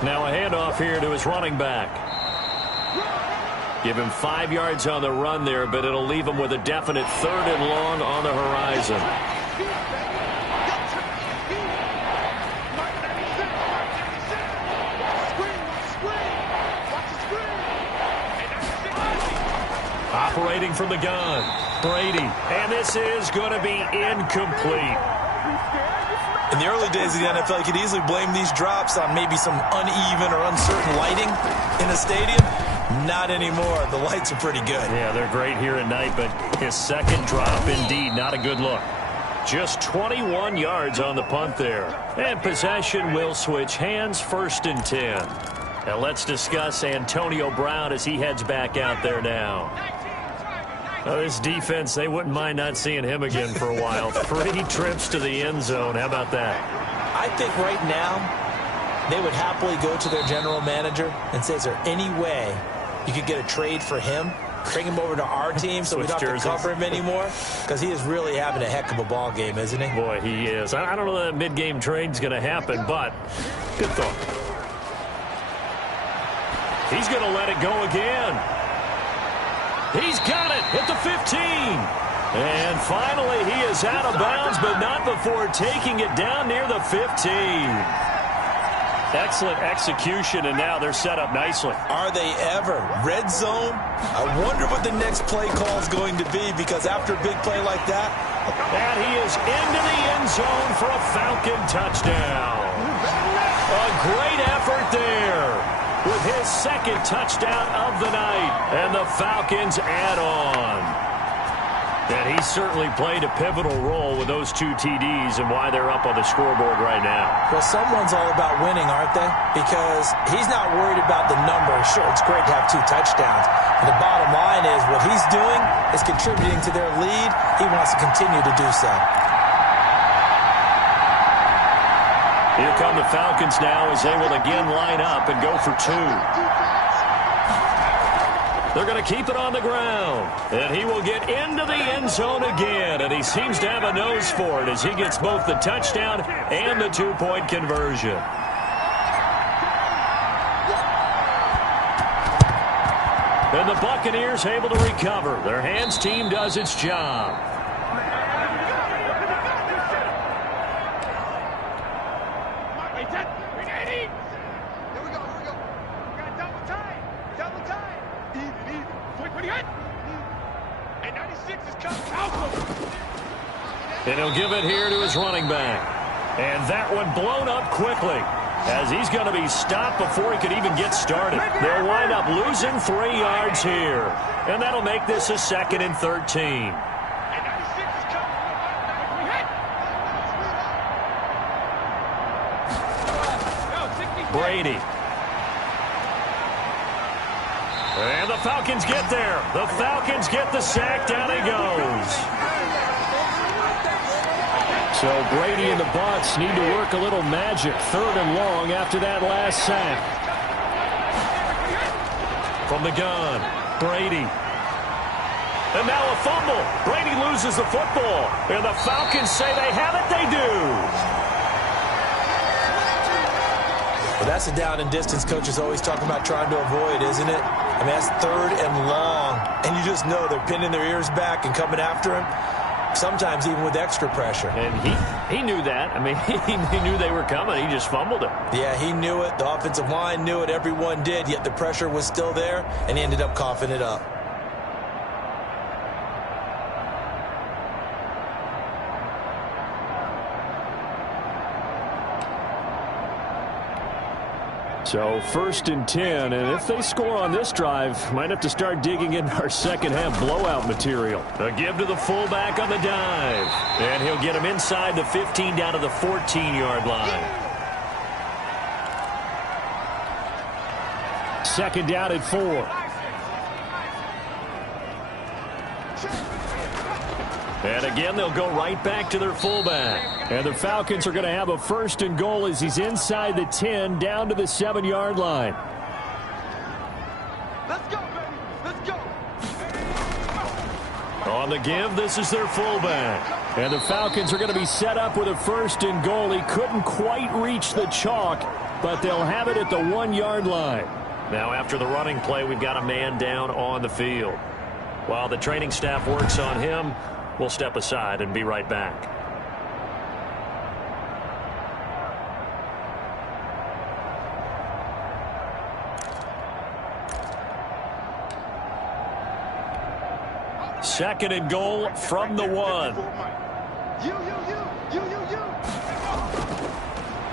Now a handoff here to his running back. Give him 5 yards on the run there, but it'll leave him with a definite 3rd and long on the horizon. Operating from the gun, Brady. And this is going to be incomplete. In the early days of the NFL, you could easily blame these drops on maybe some uneven or uncertain lighting in a stadium. Not anymore. The lights are pretty good. Yeah, they're great here at night, but his second drop, indeed, not a good look. Just 21 yards on the punt there. And possession will switch hands, 1st and 10. Now let's discuss Antonio Brown as he heads back out there now. This defense, they wouldn't mind not seeing him again for a while. 3 trips to the end zone. How about that? I think right now they would happily go to their general manager and say, is there any way you could get a trade for him? Bring him over to our team so we don't have to cover him anymore? Because he is really having a heck of a ball game, isn't he? Boy, he is. I don't know that mid-game trade's going to happen, but good thought. He's going to let it go again. He's got it at the 15. And finally, he is out of bounds, but not before taking it down near the 15. Excellent execution, and now they're set up nicely. Are they ever? Red zone? I wonder what the next play call is going to be, because after a big play like that... And he is into the end zone for a Falcon touchdown. A great effort there with his 2nd touchdown of the night. And the Falcons add on. And he certainly played a pivotal role with those 2 TDs and why they're up on the scoreboard right now. Well, someone's all about winning, aren't they? Because he's not worried about the number. Sure, it's great to have 2 touchdowns. And the bottom line is what he's doing is contributing to their lead. He wants to continue to do so. Here come the Falcons now as they will again line up and go for 2. They're going to keep it on the ground. And he will get into the end zone again. And he seems to have a nose for it as he gets both the touchdown and the 2-point conversion. And the Buccaneers able to recover. Their hands team does its job. And he'll give it here to his running back. And that one blown up quickly as he's going to be stopped before he could even get started. They'll wind up losing 3 yards here. And that'll make this a 2nd and 13. Brady. And the Falcons get there. The Falcons get the sack. Down he goes. So Brady and the Bucs need to work a little magic. 3rd and long after that last sack. From the gun, Brady. And now a fumble. Brady loses the football. And the Falcons say they have it. They do. Well, that's a down and distance coach is always talking about trying to avoid, isn't it? I mean, that's 3rd and long. And you just know they're pinning their ears back and coming after him, sometimes even with extra pressure. And he knew that. I mean, he knew they were coming. He just fumbled it. Yeah, he knew it. The offensive line knew it. Everyone did, yet the pressure was still there, and he ended up coughing it up. So 1st and 10, and if they score on this drive, might have to start digging in our second half blowout material. A give to the fullback on the dive, and he'll get him inside the 15 down to the 14-yard line. 2nd down at 4. And again, they'll go right back to their fullback. And the Falcons are going to have a 1st and goal as he's inside the 10 down to the 7-yard line. Let's go, baby. Let's go. On the give, this is their fullback. And the Falcons are going to be set up with a 1st and goal. He couldn't quite reach the chalk, but they'll have it at the 1-yard line. Now after the running play, we've got a man down on the field. While the training staff works on him, we'll step aside and be right back. Second and goal from the 1. You.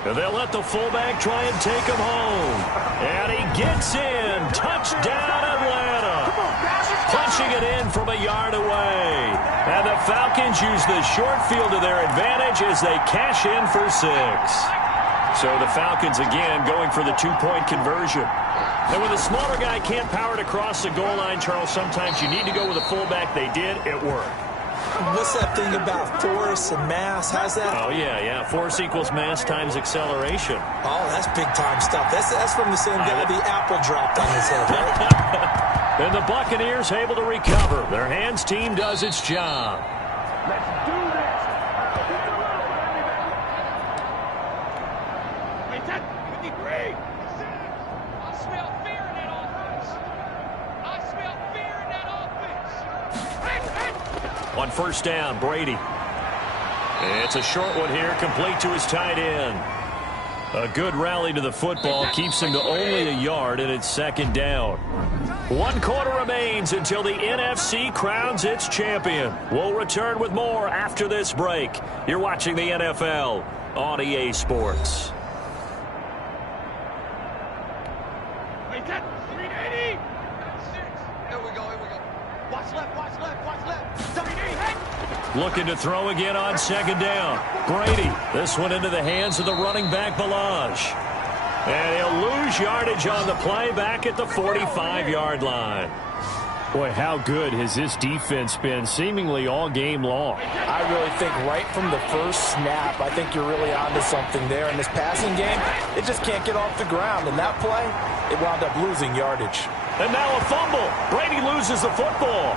And they'll let the fullback try and take him home. And he gets in. Touchdown, Atlanta. Punching it in from a yard away. And the Falcons use the short field to their advantage as they cash in for 6. So the Falcons again going for the 2-point conversion. And when the smaller guy can't power it across the goal line, Charles, sometimes you need to go with a fullback. They did. It worked. What's that thing about force and mass? How's that? Oh, yeah. Force equals mass times acceleration. Oh, that's big-time stuff. That's from the same guy the apple dropped on his head, right? And the Buccaneers able to recover. Their hands team does its job. Let's do this. Wait, that 53. I smell fear in that offense. I smell fear in that offense. On 1st down, Brady. It's a short one here, complete to his tight end. A good rally to the football keeps him to only a yard, and it's 2nd down. 1 quarter remains until the NFC crowns its champion. We'll return with more after this break. You're watching the NFL on EA Sports. Wait, that 380. Here we go. Watch left. 380. Looking to throw again on 2nd down. Brady, this one into the hands of the running back, Balaj. And he'll lose yardage on the play back at the 45-yard line. Boy, how good has this defense been seemingly all game long? I really think right from the first snap, I think you're really onto something there. In this passing game, it just can't get off the ground. In that play, it wound up losing yardage. And now a fumble. Brady loses the football.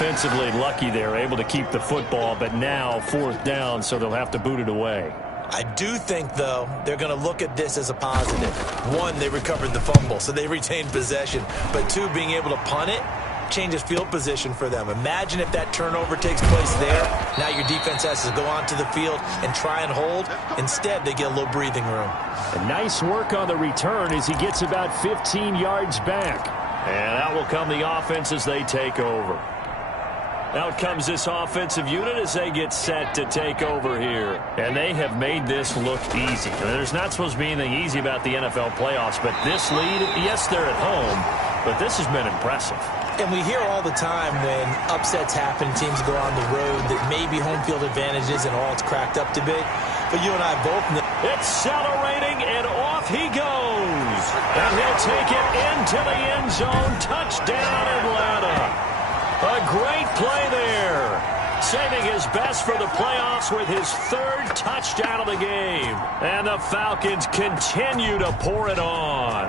Offensively lucky they're able to keep the football, but now 4th down, so they'll have to boot it away. I do think, though, they're going to look at this as a positive. 1, they recovered the fumble, so they retained possession. But 2, being able to punt it changes field position for them. Imagine if that turnover takes place there. Now your defense has to go onto the field and try and hold. Instead, they get a little breathing room. A nice work on the return as he gets about 15 yards back. And out will come the offense as they take over. Out comes this offensive unit as they get set to take over here. And they have made this look easy. There's not supposed to be anything easy about the NFL playoffs, but this lead, yes, they're at home, but this has been impressive. And we hear all the time when upsets happen, teams go on the road, that maybe home field advantage isn't all it's cracked up to be. But you and I both know. Accelerating, and off he goes. And he'll take it into the end zone. Touchdown, Atlanta. A great play there. saving his best for the playoffs with his 3rd touchdown of the game. And the Falcons continue to pour it on.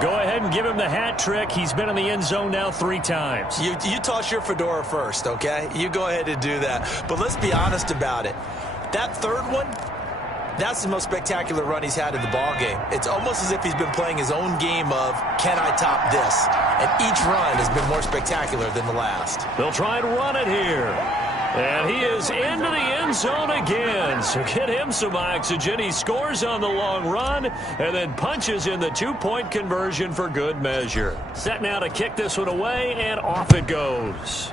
Go ahead and give him the hat trick. He's been in the end zone now 3 times. You toss your fedora first, okay? You go ahead and do that. But let's be honest about it. That 3rd one, that's the most spectacular run he's had in the ball game. It's almost as if he's been playing his own game of, can I top this? And each run has been more spectacular than the last. They'll try and run it here. And he is into the end zone again. So get him some oxygen. He scores on the long run and then punches in the 2-point conversion for good measure. Set now to kick this one away, and off it goes.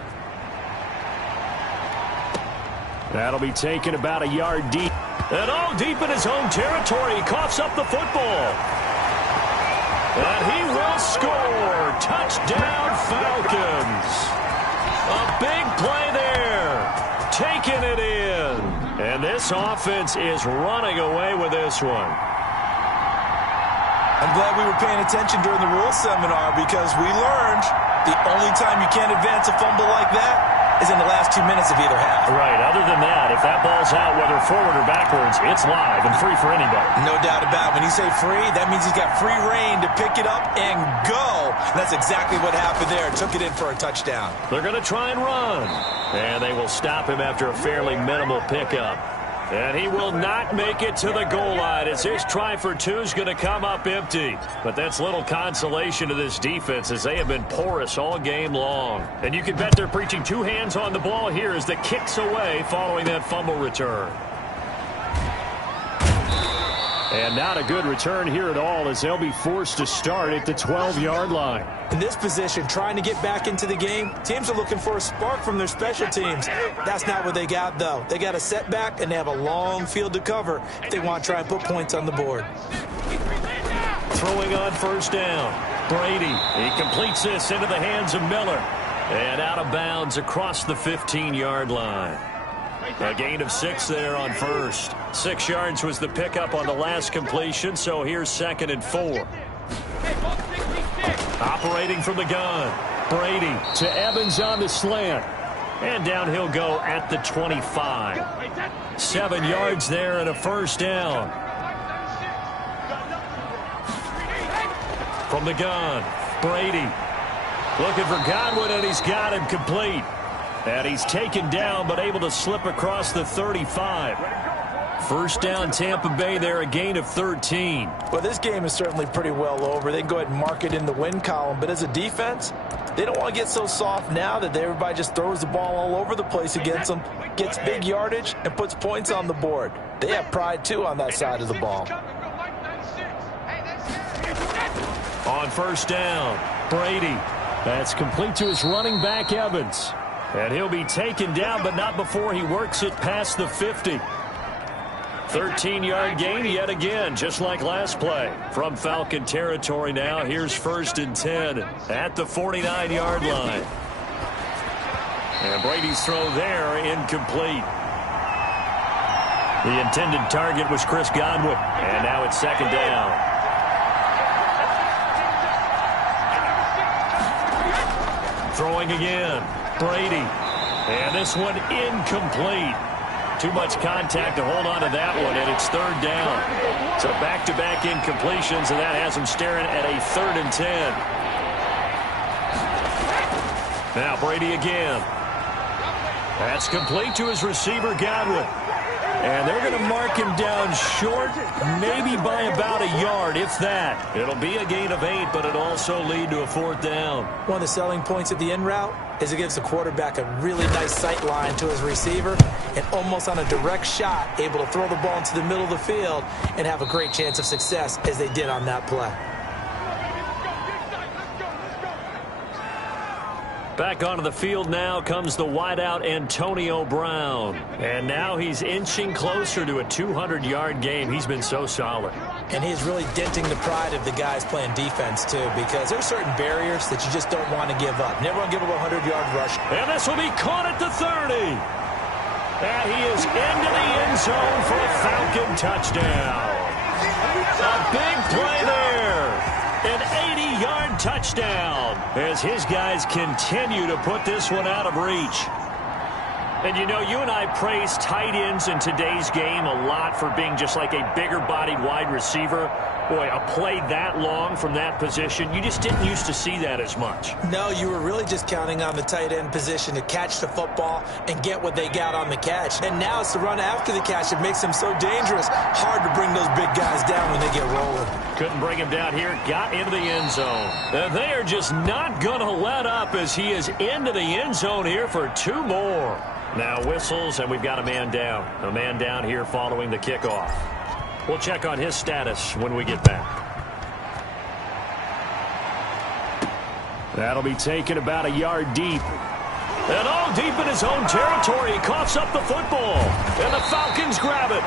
That'll be taken about a yard deep. And all deep in his own territory. He coughs up the football. And he will score. Touchdown, Falcons. A big play there. Taking it in. And this offense is running away with this one. I'm glad we were paying attention during the rules seminar because we learned the only time you can't advance a fumble like that is in the last 2 minutes of either half. Right. Other than that, if that ball's out, whether forward or backwards, it's live and free for anybody. No doubt about it. When you say free, that means he's got free reign to pick it up and go. And that's exactly what happened there. Took it in for a touchdown. They're going to try and run. And they will stop him after a fairly minimal pickup. And he will not make it to the goal line as his try for 2 is going to come up empty. But that's little consolation to this defense as they have been porous all game long. And you can bet they're preaching 2 hands on the ball here as the kick's away following that fumble return. And not a good return here at all as they'll be forced to start at the 12-yard line. In this position, trying to get back into the game, teams are looking for a spark from their special teams. That's not what they got, though. They got a setback, and they have a long field to cover if they want to try and put points on the board. Throwing on first down. Brady, he completes this into the hands of Miller. And out of bounds across the 15-yard line. A gain of 6 there on first. 6 yards was the pickup on the last completion, so here's 2nd and 4. Operating from the gun. Brady to Evans on the slant. And down he'll go at the 25. 7 yards there and a first down. From the gun, Brady looking for Godwin, and he's got him complete. And he's taken down, but able to slip across the 35. First down, Tampa Bay there, a gain of 13. Well, this game is certainly pretty well over. They can go ahead and mark it in the win column. But as a defense, they don't want to get so soft now that everybody just throws the ball all over the place against them, gets big yardage, and puts points on the board. They have pride, too, on that side of the ball. On first down, Brady. That's complete to his running back, Evans. And he'll be taken down, but not before he works it past the 50. 13-yard gain yet again, just like last play. From Falcon territory now, here's 1st and 10 at the 49-yard line. And Brady's throw there incomplete. The intended target was Chris Godwin. And now it's 2nd down. Throwing again. Brady. And this one incomplete. Too much contact to hold on to that one, and it's 3rd down. So back-to-back incompletions, and that has him staring at a 3rd and 10. Now Brady again. That's complete to his receiver, Godwin. And they're going to mark him down short, maybe by about a yard, if that. It'll be a gain of 8, but it'll also lead to a 4th down. One of the selling points of the in route is it gives the quarterback a really nice sight line to his receiver and almost on a direct shot able to throw the ball into the middle of the field and have a great chance of success as they did on that play. Back onto the field now comes the wideout Antonio Brown. And now he's inching closer to a 200-yard game. He's been so solid. And he's really denting the pride of the guys playing defense, too, because there's certain barriers that you just don't want to give up. Never want to give up a 100-yard rush. And this will be caught at the 30. And he is into the end zone for a Falcon touchdown. A big play there. An 80-yard touchdown as his guys continue to put this one out of reach. And you know, you and I praise tight ends in today's game a lot for being just like a bigger-bodied wide receiver. Boy, a play that long from that position, you just didn't used to see that as much. No, you were really just counting on the tight end position to catch the football and get what they got on the catch. And now it's the run after the catch that makes them so dangerous. Hard to bring those big guys down when they get rolling. Couldn't bring him down here, got into the end zone. And they are just not going to let up as he is into the end zone here for 2 more. Now whistles, and we've got a man down. A man down here following the kickoff. We'll check on his status when we get back. That'll be taken about a yard deep. And all deep in his own territory. He coughs up the football. And the Falcons grab it.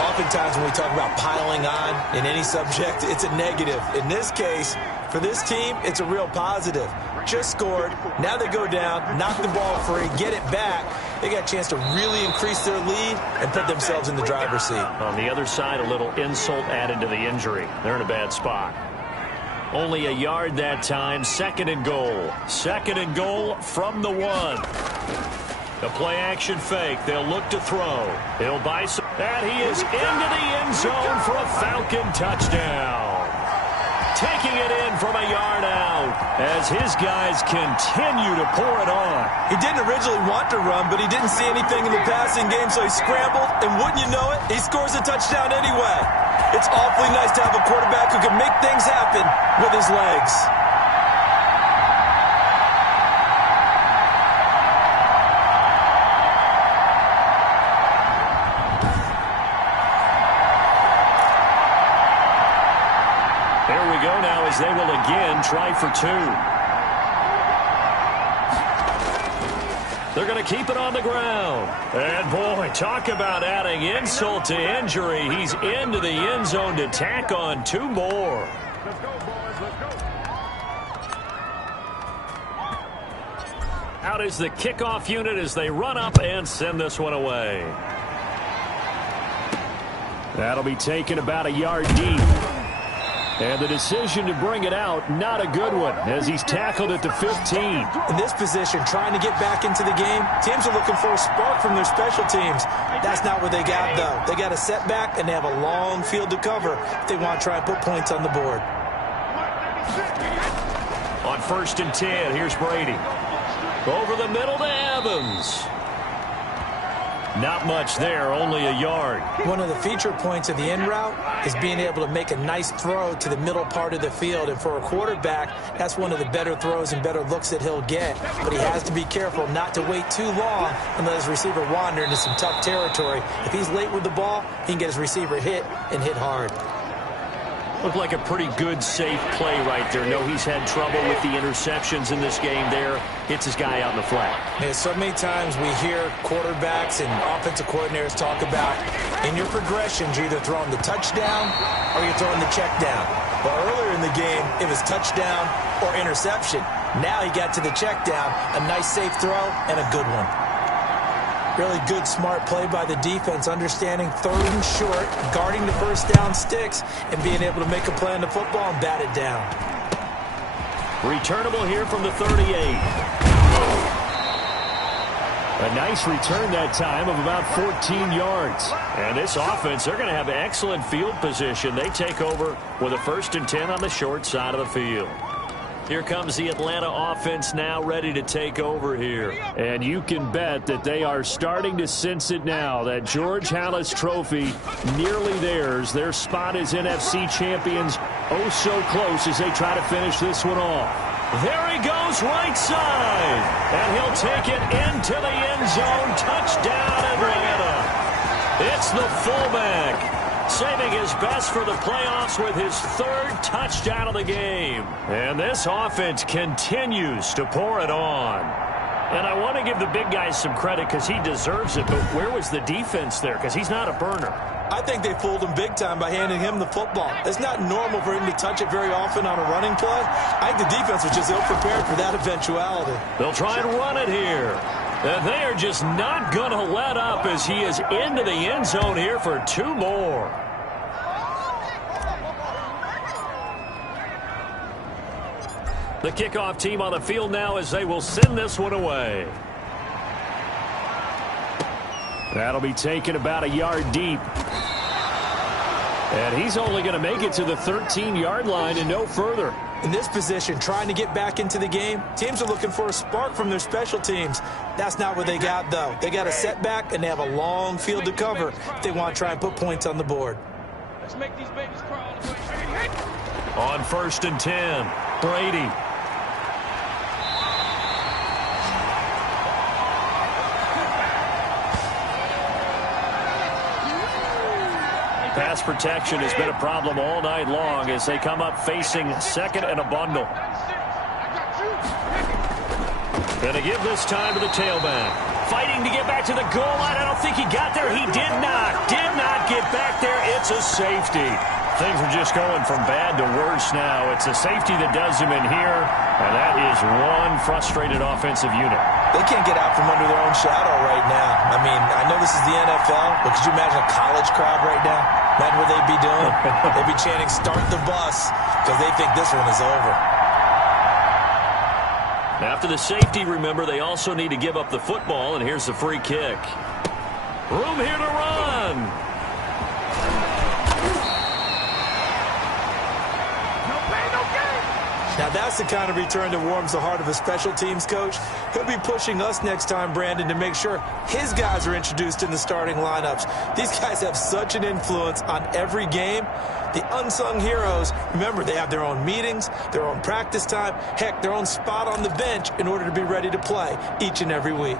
Oftentimes when we talk about piling on in any subject, it's a negative. In this case, for this team, it's a real positive. Just scored. Now they go down, knock the ball free, get it back. They got a chance to really increase their lead and put themselves in the driver's seat. On the other side, a little insult added to the injury. They're in a bad spot. Only a yard that time. 2nd and goal. 2nd and goal from the 1. The play action fake. They'll look to throw. He'll buy some. And he is into the end zone for a Falcon touchdown. Taking it in from a yard out as his guys continue to pour it on. He didn't originally want to run, but he didn't see anything in the passing game, so he scrambled, and wouldn't you know it, he scores a touchdown anyway. It's awfully nice to have a quarterback who can make things happen with his legs. As they will again try for 2. They're going to keep it on the ground. And boy, talk about adding insult to injury. He's into the end zone to tack on 2 more. Let's go, boys. Let's go. Out is the kickoff unit as they run up and send this one away. That'll be taken about a yard deep. And the decision to bring it out, not a good one, as he's tackled at the 15. In this position, trying to get back into the game, teams are looking for a spark from their special teams. That's not what they got, though. They got a setback, and they have a long field to cover if they want to try and put points on the board. On 1st and 10, here's Brady. Over the middle to Evans. Not much there, only a yard. One of the feature points of the in route is being able to make a nice throw to the middle part of the field. And for a quarterback, that's one of the better throws and better looks that he'll get. But he has to be careful not to wait too long and let his receiver wander into some tough territory. If he's late with the ball, he can get his receiver hit and hit hard. Looked like a pretty good, safe play right there. No, he's had trouble with the interceptions in this game there. Hits his guy out in the flat. Yeah, so many times we hear quarterbacks and offensive coordinators talk about in your progressions, you're either throwing the touchdown or you're throwing the check down. Well, earlier in the game, it was touchdown or interception. Now he got to the check down, a nice safe throw and a good one. Really good, smart play by the defense, understanding 3rd and short, guarding the first down sticks, and being able to make a play on the football and bat it down. Returnable here from the 38. A nice return that time of about 14 yards. And this offense, they're going to have excellent field position. They take over with a 1st and 10 on the short side of the field. Here comes the Atlanta offense now ready to take over here. And you can bet that they are starting to sense it now. That George Halas trophy nearly theirs. Their spot as NFC champions oh so close as they try to finish this one off. There he goes right side. And he'll take it into the end zone. Touchdown Atlanta. It's the fullback. Saving his best for the playoffs with his 3rd touchdown of the game. And this offense continues to pour it on. And I want to give the big guys some credit because he deserves it. But where was the defense there? Because he's not a burner. I think they fooled him big time by handing him the football. It's not normal for him to touch it very often on a running play. I think the defense was just ill-prepared for that eventuality. They'll try and run it here. And they are just not going to let up as he is into the end zone here for 2 more. The kickoff team on the field now as they will send this one away. That'll be taken about a yard deep. And he's only going to make it to the 13-yard line and no further. In this position, trying to get back into the game, teams are looking for a spark from their special teams. That's not what they got, though. They got a setback, and they have a long field to cover if they want to try and put points on the board. Let's make these babies crawl. On 1st and 10, Brady. Pass protection has been a problem all night long as they come up facing second and a bundle. Gonna give this time to the tailback. Fighting to get back to the goal line. I don't think he got there. He did not. Did not get back there. It's a safety. Things are just going from bad to worse now. It's a safety that does him in here, and that is one frustrated offensive unit. They can't get out from under their own shadow right now. I mean, I know this is the NFL, but could you imagine a college crowd right now? Imagine what they'd be doing. They'd be chanting, "Start the bus," because they think this one is over. After the safety, remember, they also need to give up the football, and here's the free kick. Room here to run. Now, that's the kind of return that warms the heart of a special teams coach. He'll be pushing us next time, Brandon, to make sure his guys are introduced in the starting lineups. These guys have such an influence on every game. The unsung heroes, remember, they have their own meetings, their own practice time, heck, their own spot on the bench in order to be ready to play each and every week.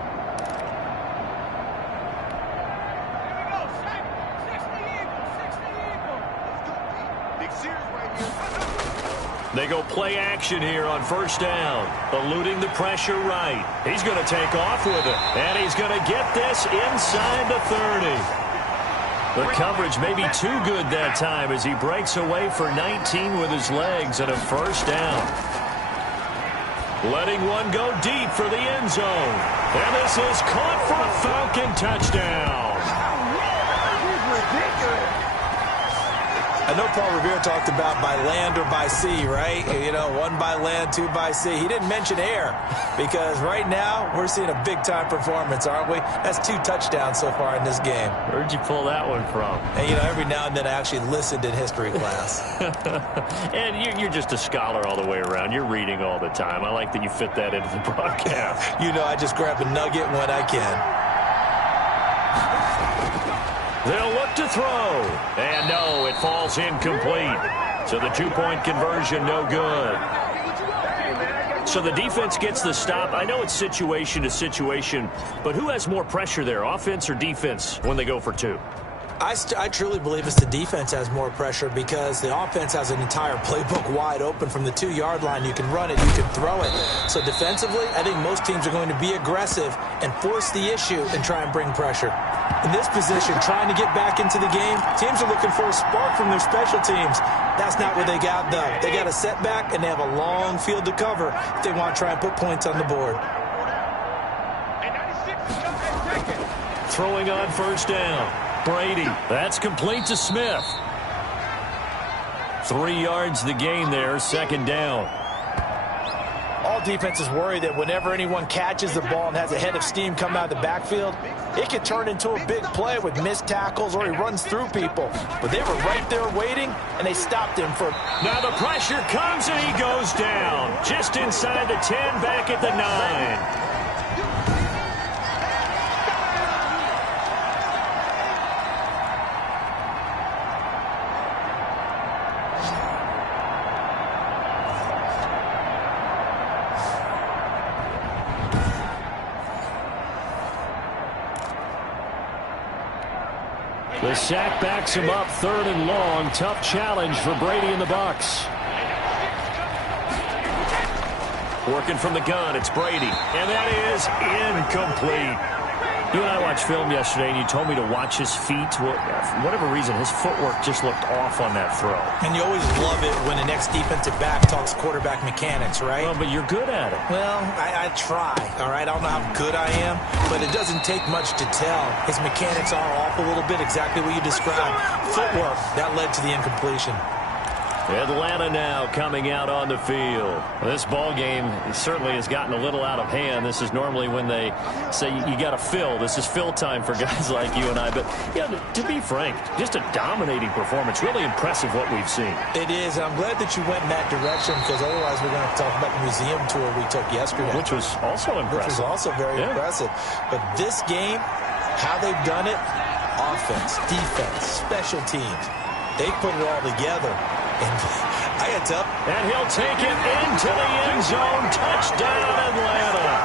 They go play action here on 1st down, eluding the pressure right. He's going to take off with it, and he's going to get this inside the 30. The coverage may be too good that time as he breaks away for 19 with his legs and a 1st down. Letting one go deep for the end zone. And this is caught for a Falcon touchdown. I know Paul Revere talked about by land or by sea, right? You know, 1 by land, 2 by sea. He didn't mention air because right now we're seeing a big-time performance, aren't we? That's 2 touchdowns so far in this game. Where'd you pull that one from? And, you know, every now and then I actually listened in history class. And you're just a scholar all the way around. You're reading all the time. I like that you fit that into the broadcast. You know, I just grab a nugget when I can. They'll look to throw. And no, it falls incomplete. So the 2-point conversion, no good. So the defense gets the stop. I know it's situation to situation, but who has more pressure there, offense or defense, when they go for 2? I truly believe it's the defense has more pressure because the offense has an entire playbook wide open from the 2-yard line. You can run it, you can throw it. So defensively, I think most teams are going to be aggressive and force the issue and try and bring pressure. In this position, trying to get back into the game, teams are looking for a spark from their special teams. That's not what they got, though. They got a setback, and they have a long field to cover if they want to try and put points on the board. Throwing on 1st down. Brady. That's complete to Smith. 3 yards the gain there, 2nd down. All defenses worry that whenever anyone catches the ball and has a head of steam come out of the backfield, it could turn into a big play with missed tackles or he runs through people. But they were right there waiting, and they stopped him for... Now the pressure comes, and he goes down. Just inside the 10, back at the 9. The sack backs him up, 3rd and long. Tough challenge for Brady and the Bucs. Working from the gun, it's Brady. And that is incomplete. You and I watched film yesterday, and you told me to watch his feet. Well, for whatever reason, his footwork just looked off on that throw. And you always love it when the next defensive back talks quarterback mechanics, right? Well, but you're good at it. Well, I try, all right? I don't know how good I am, but it doesn't take much to tell. His mechanics are off a little bit, exactly what you described. Footwork, that led to the incompletion. Atlanta now coming out on the field. This ball game certainly has gotten a little out of hand. This is normally when they say you got to fill. This is fill time for guys like you and I. But yeah, to be frank, just a dominating performance. Really impressive what we've seen. It is. I'm glad that you went in that direction because otherwise we're going to talk about the museum tour we took yesterday. Which was also impressive. Which was also very impressive. But this game, how they've done it, offense, defense, special teams, they put it all together. And I got to tell. And he'll take it into the end zone. Touchdown, Atlanta.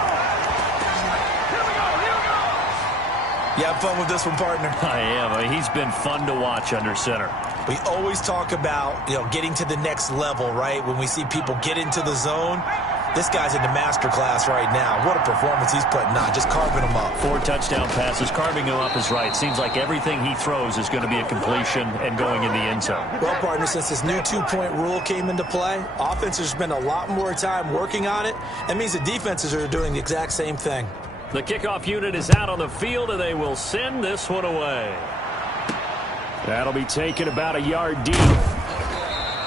Here we go. You have fun with this one, partner? I am. I mean, he's been fun to watch under center. We always talk about, getting to the next level, right? When we see people get into the zone. This guy's in the master class right now. What a performance he's putting on, just carving them up. 4 touchdown passes. Carving him up is right. Seems like everything he throws is going to be a completion and going in the end zone. Well, partner, since this new 2-point rule came into play, offenses spend a lot more time working on it. That means the defenses are doing the exact same thing. The kickoff unit is out on the field, and they will send this one away. That'll be taken about a yard deep.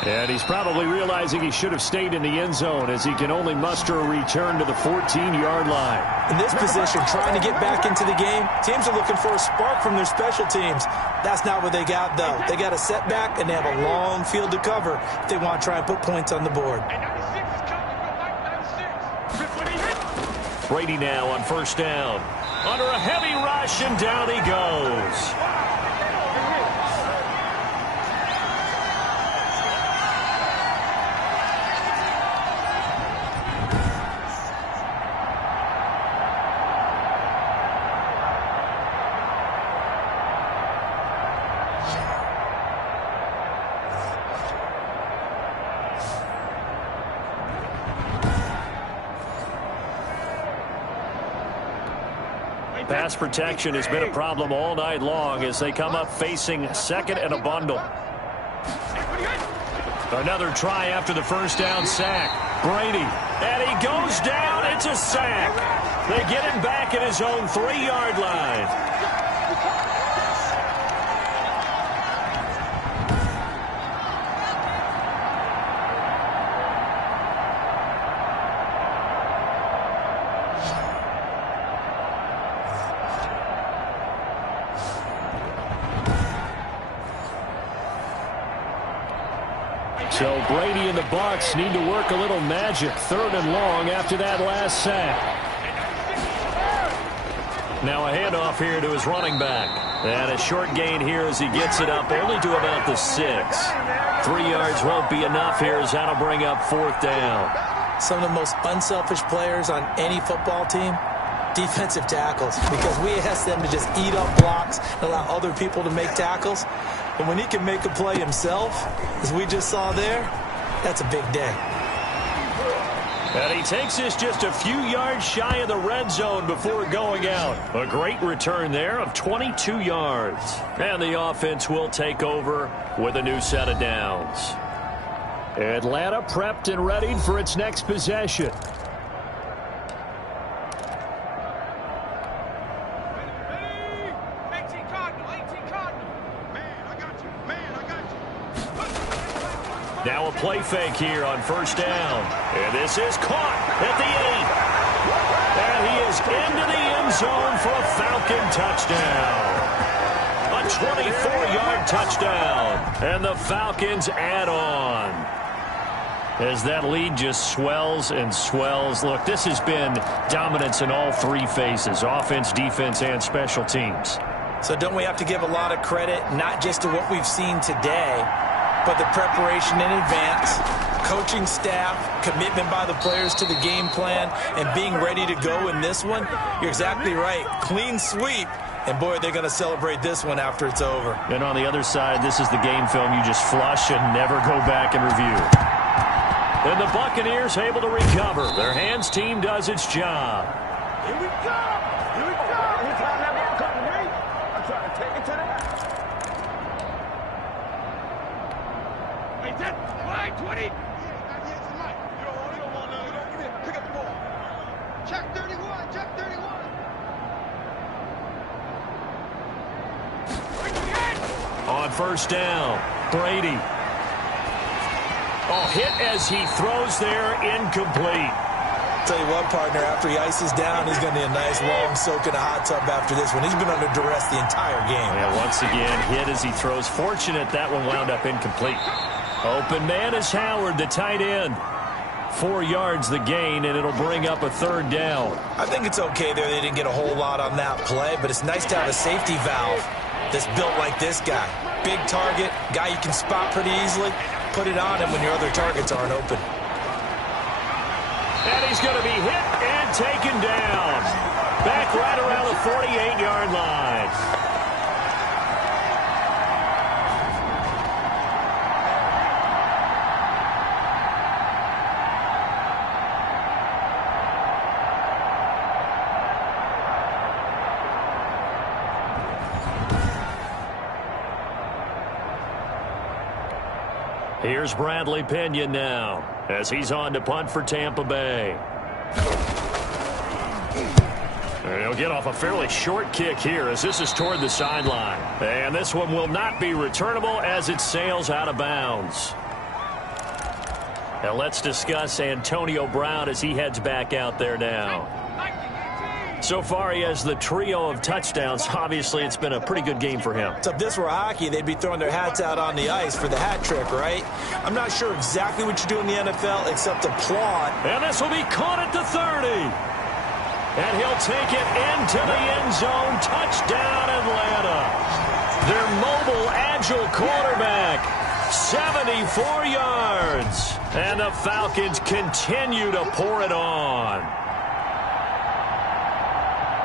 And he's probably realizing he should have stayed in the end zone as he can only muster a return to the 14-yard line. In this position, trying to get back into the game, teams are looking for a spark from their special teams. That's not what they got, though. They got a setback, and they have a long field to cover if they want to try and put points on the board. Brady now on first down. Under a heavy rush, and down he goes. Pass protection has been a problem all night long as they come up facing second and a bundle. Another try after the first down sack. Brady, and he goes down. It's a sack. They get him back at his own 3-yard line. So Brady and the Bucs need to work a little magic. 3rd and long after that last sack. Now a handoff here to his running back. And a short gain here as he gets it up only to about the 6. 3 yards won't be enough here as that'll bring up 4th down. Some of the most unselfish players on any football team, defensive tackles, because we ask them to just eat up blocks and allow other people to make tackles. But when he can make a play himself, as we just saw there, that's a big day. And he takes this just a few yards shy of the red zone before going out. A great return there of 22 yards. And the offense will take over with a new set of downs. Atlanta prepped and ready for its next possession. Now a play fake here on first down. And this is caught at the 8. And he is into the end zone for a Falcon touchdown. A 24-yard touchdown. And the Falcons add on. As that lead just swells and swells. Look, this has been dominance in all 3 phases. Offense, defense, and special teams. So don't we have to give a lot of credit, not just to what we've seen today, but the preparation in advance, coaching staff, commitment by the players to the game plan, and being ready to go in this one? You're exactly right. Clean sweep. And, boy, they're going to celebrate this one after it's over. And on the other side, this is the game film you just flush and never go back and review. And the Buccaneers able to recover. Their hands team does its job. Here we go! Here we go! Anytime that ball comes to me, I'm trying to take it to the house. Wait, that line 20. Pick up the ball. Check 31, check 31. On first down, Brady. Oh, hit as he throws there, incomplete. Tell you what, partner, after he ices down, he's going to need a nice long soak in a hot tub after this one. He's been under duress the entire game. Yeah, once again, hit as he throws. Fortunate that one wound up incomplete. Open man is Howard, the tight end. 4 yards the gain, and it'll bring up a third down. I think it's okay there. They didn't get a whole lot on that play, but it's nice to have a safety valve that's built like this guy. Big target, guy you can spot pretty easily. Put it on him when your other targets aren't open. And he's going to be hit and taken down. Back right around the 48-yard line. Here's Bradley Pinion now as he's on to punt for Tampa Bay. He'll get off a fairly short kick here as this is toward the sideline. And this one will not be returnable as it sails out of bounds. Now let's discuss Antonio Brown as he heads back out there now. So far, he has the trio of touchdowns. Obviously, it's been a pretty good game for him. So if this were hockey, they'd be throwing their hats out on the ice for the hat trick, right? I'm not sure exactly what you do in the NFL except applaud. And this will be caught at the 30. And he'll take it into the end zone. Touchdown, Atlanta. Their mobile, agile quarterback. 74 yards. And the Falcons continue to pour it on.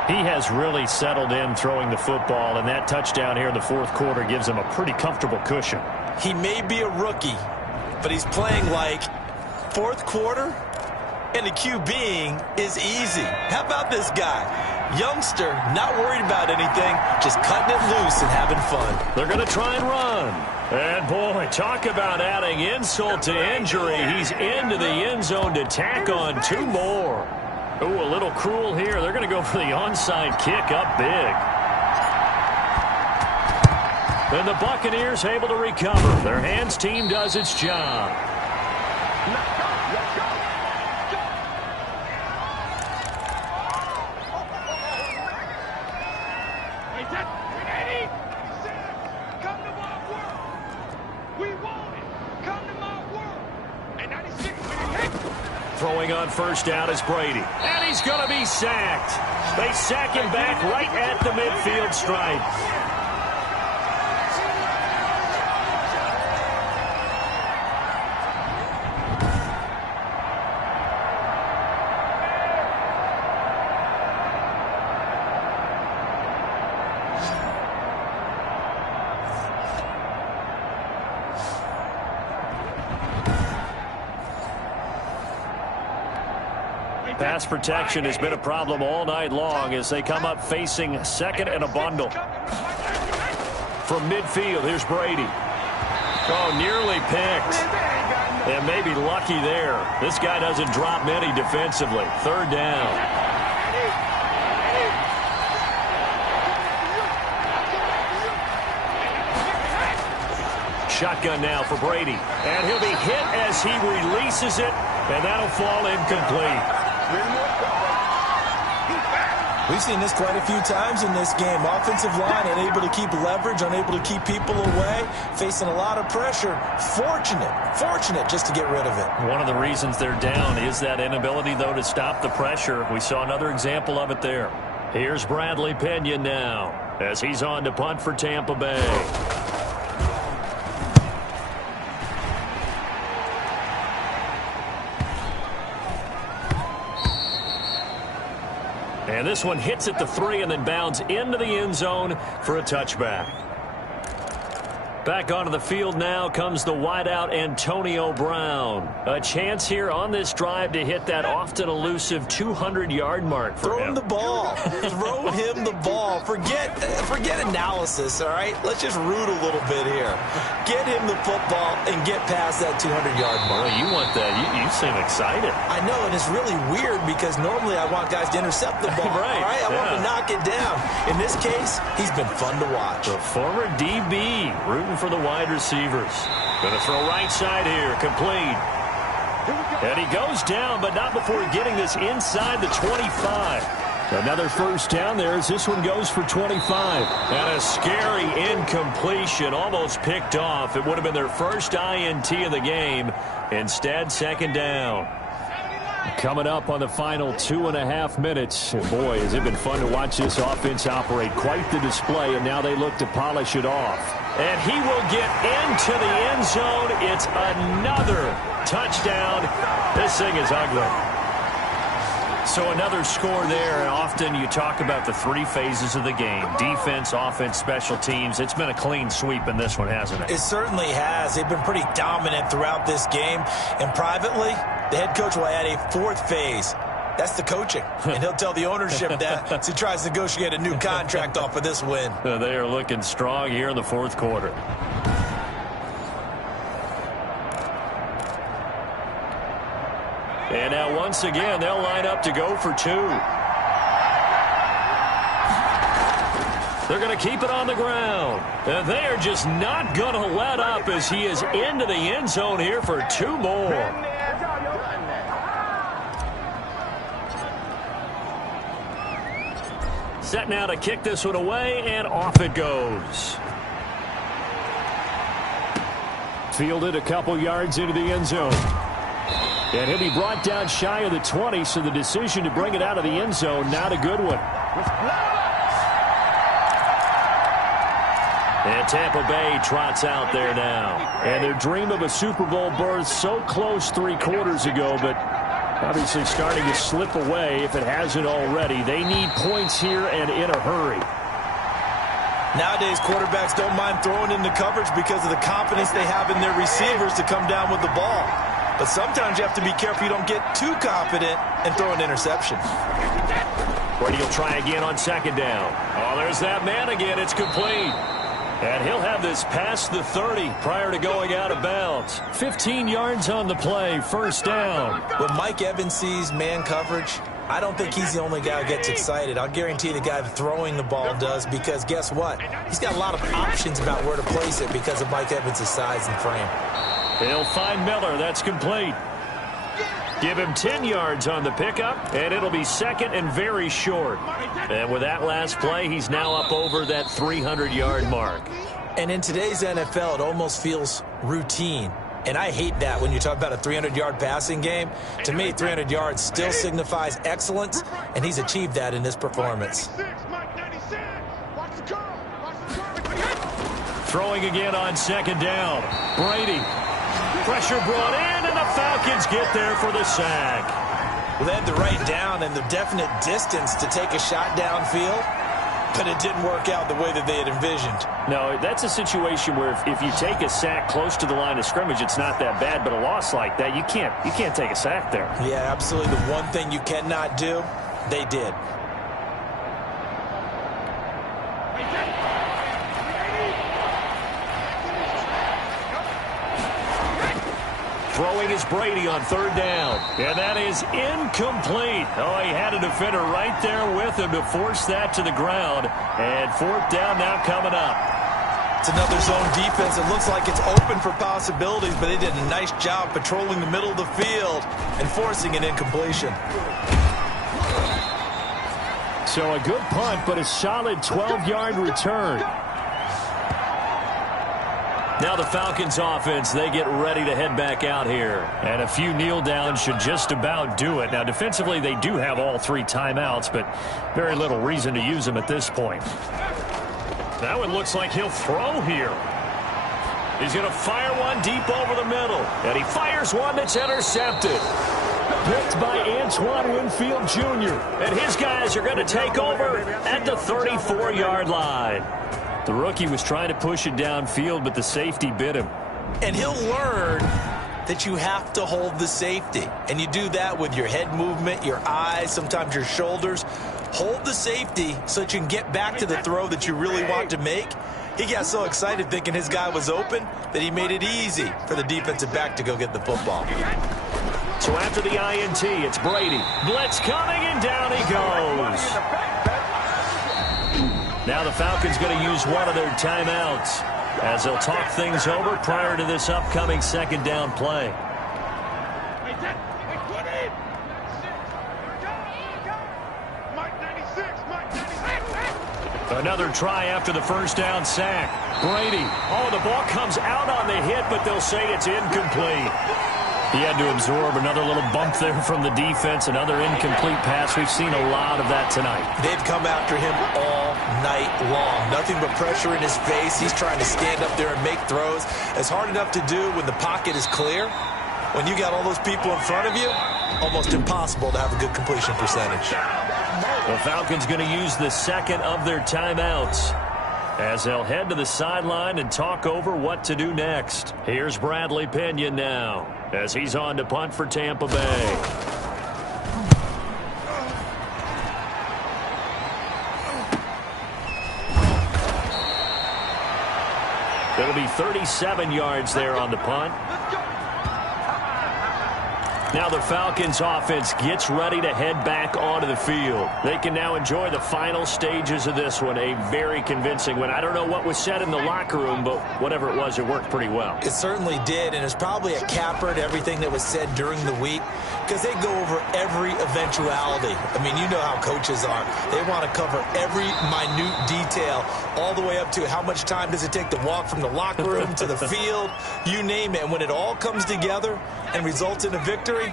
He has really settled in throwing the football, and that touchdown here in the fourth quarter gives him a pretty comfortable cushion. He may be a rookie, but he's playing like fourth quarter, and the QBing is easy. How about this guy? Youngster, not worried about anything, just cutting it loose and having fun. They're going to try and run. And, boy, talk about adding insult to injury. He's into the end zone to tack on 2 more. Ooh, a little cruel here. They're going to go for the onside kick up big. And the Buccaneers able to recover. Their hands team does its job. Come to my world. We want it. Come to my world. And 96 Throwing on first down is Brady. And he's going to be sacked. They sack him back right at the midfield stripe. Pass protection has been a problem all night long as they come up facing second and a bundle. From midfield, here's Brady. Oh, nearly picked. And maybe lucky there. This guy doesn't drop many defensively. Third down. Shotgun now for Brady. And he'll be hit as he releases it. And that'll fall incomplete. We've seen this quite a few times in this game. Offensive line unable to keep leverage, unable to keep people away, facing a lot of pressure. Fortunate just to get rid of it. One of the reasons they're down is that inability, though, to stop the pressure. We saw another example of it there. Here's Bradley Pinion now as he's on to punt for Tampa Bay. And this one hits at the 3 and then bounds into the end zone for a touchback. Back onto the field now comes the wideout Antonio Brown. A chance here on this drive to hit that often elusive 200-yard mark for him. Throw him the ball. Throw him the ball. Forget analysis, all right? Let's just root a little bit here. Get him the football and get past that 200-yard mark. Well, you want that. You seem excited. I know, and it's really weird because normally I want guys to intercept the ball. Right. All right? I want him to knock it down. In this case, he's been fun to watch. The former DB rooting for the wide receivers. Going to throw right side here. Complete. And he goes down, but not before getting this inside the 25. Another first down there as this one goes for 25. And a scary incompletion, almost picked off. It would have been their first INT of the game. Instead, second down. Coming up on the final 2.5 minutes. And boy, has it been fun to watch this offense operate. Quite the display, and now they look to polish it off. And he will get into the end zone. It's another touchdown. This thing is ugly. So another score there, and often you talk about the three phases of the game. Defense, offense, special teams. It's been a clean sweep in this one, hasn't it? It certainly has. They've been pretty dominant throughout this game. And privately, the head coach will add a fourth phase. That's the coaching. And he'll tell the ownership that as he tries to negotiate a new contract off of this win. They are looking strong here in the fourth quarter. And now once again, they'll line up to go for two. They're going to keep it on the ground. And they are just not going to let up as he is into the end zone here for two more. Set now to kick this one away, and off it goes. Fielded a couple yards into the end zone. And he'll be brought down shy of the 20, so the decision to bring it out of the end zone, not a good one. And Tampa Bay trots out there now. And their dream of a Super Bowl berth so close 3 quarters ago, but obviously starting to slip away if it hasn't already. They need points here and in a hurry. Nowadays, quarterbacks don't mind throwing into coverage because of the confidence they have in their receivers to come down with the ball. But sometimes you have to be careful you don't get too confident and throw an interception. Brady will try again on second down. Oh, there's that man again. It's complete. And he'll have this past the 30 prior to going out of bounds. 15 yards on the play, first down. When Mike Evans sees man coverage, I don't think he's the only guy who gets excited. I'll guarantee the guy throwing the ball does, because guess what? He's got a lot of options about where to place it because of Mike Evans' size and frame. He'll find Miller. That's complete. Give him 10 yards on the pickup, and it'll be second and very short. And with that last play, he's now up over that 300-yard mark. And in today's NFL, it almost feels routine. And I hate that when you talk about a 300-yard passing game. To me, 300 yards still signifies excellence, and he's achieved that in this performance. Throwing again on second down. Brady. Pressure brought in, and the Falcons get there for the sack. Well, they had the right down and the definite distance to take a shot downfield, but it didn't work out the way that they had envisioned. No, that's a situation where if you take a sack close to the line of scrimmage, it's not that bad, but a loss like that, you can't take a sack there. Yeah, absolutely. The one thing you cannot do, they did. Throwing is Brady on third down. And that is incomplete. Oh, he had a defender right there with him to force that to the ground. And fourth down now coming up. It's another zone defense. It looks like it's open for possibilities, but they did a nice job patrolling the middle of the field and forcing an incompletion. So a good punt, but a solid 12-yard return. Now the Falcons offense, they get ready to head back out here. And a few kneel downs should just about do it. Now defensively, they do have all 3 timeouts, but very little reason to use them at this point. That one looks like he'll throw here. He's going to fire one deep over the middle. And he fires one that's intercepted. Picked by Antoine Winfield Jr. And his guys are going to take over at the 34-yard line. The rookie was trying to push it downfield, but the safety bit him. And he'll learn that you have to hold the safety. And you do that with your head movement, your eyes, sometimes your shoulders. Hold the safety so that you can get back to the throw that you really want to make. He got so excited thinking his guy was open that he made it easy for the defensive back to go get the football. So after the INT, it's Brady. Blitz coming, and down he goes. Now the Falcons going to use one of their timeouts. as they'll talk things over prior to this upcoming second down play. Another try after the first down sack. Brady. Oh, the ball comes out on the hit, but they'll say it's incomplete. He had to absorb another little bump there from the defense, another incomplete pass. We've seen a lot of that tonight. They've come after him all night long. Nothing but pressure in his face. He's trying to stand up there and make throws. It's hard enough to do when the pocket is clear. When you got all those people in front of you, almost impossible to have a good completion percentage. The Falcons going to use the second of their timeouts as they'll head to the sideline and talk over what to do next. Here's Bradley Pinion now as he's on to punt for Tampa Bay. It'll be 37 yards there on the punt. Now the Falcons offense gets ready to head back onto the field. They can now enjoy the final stages of this one. A very convincing one. I don't know what was said in the locker room, but whatever it was, it worked pretty well. It certainly did, and it's probably a capper to everything that was said during the week because they go over every eventuality. I mean, you know how coaches are. They want to cover every minute detail all the way up to how much time does it take to walk from the locker room to the field, you name it. And when it all comes together and results in a victory,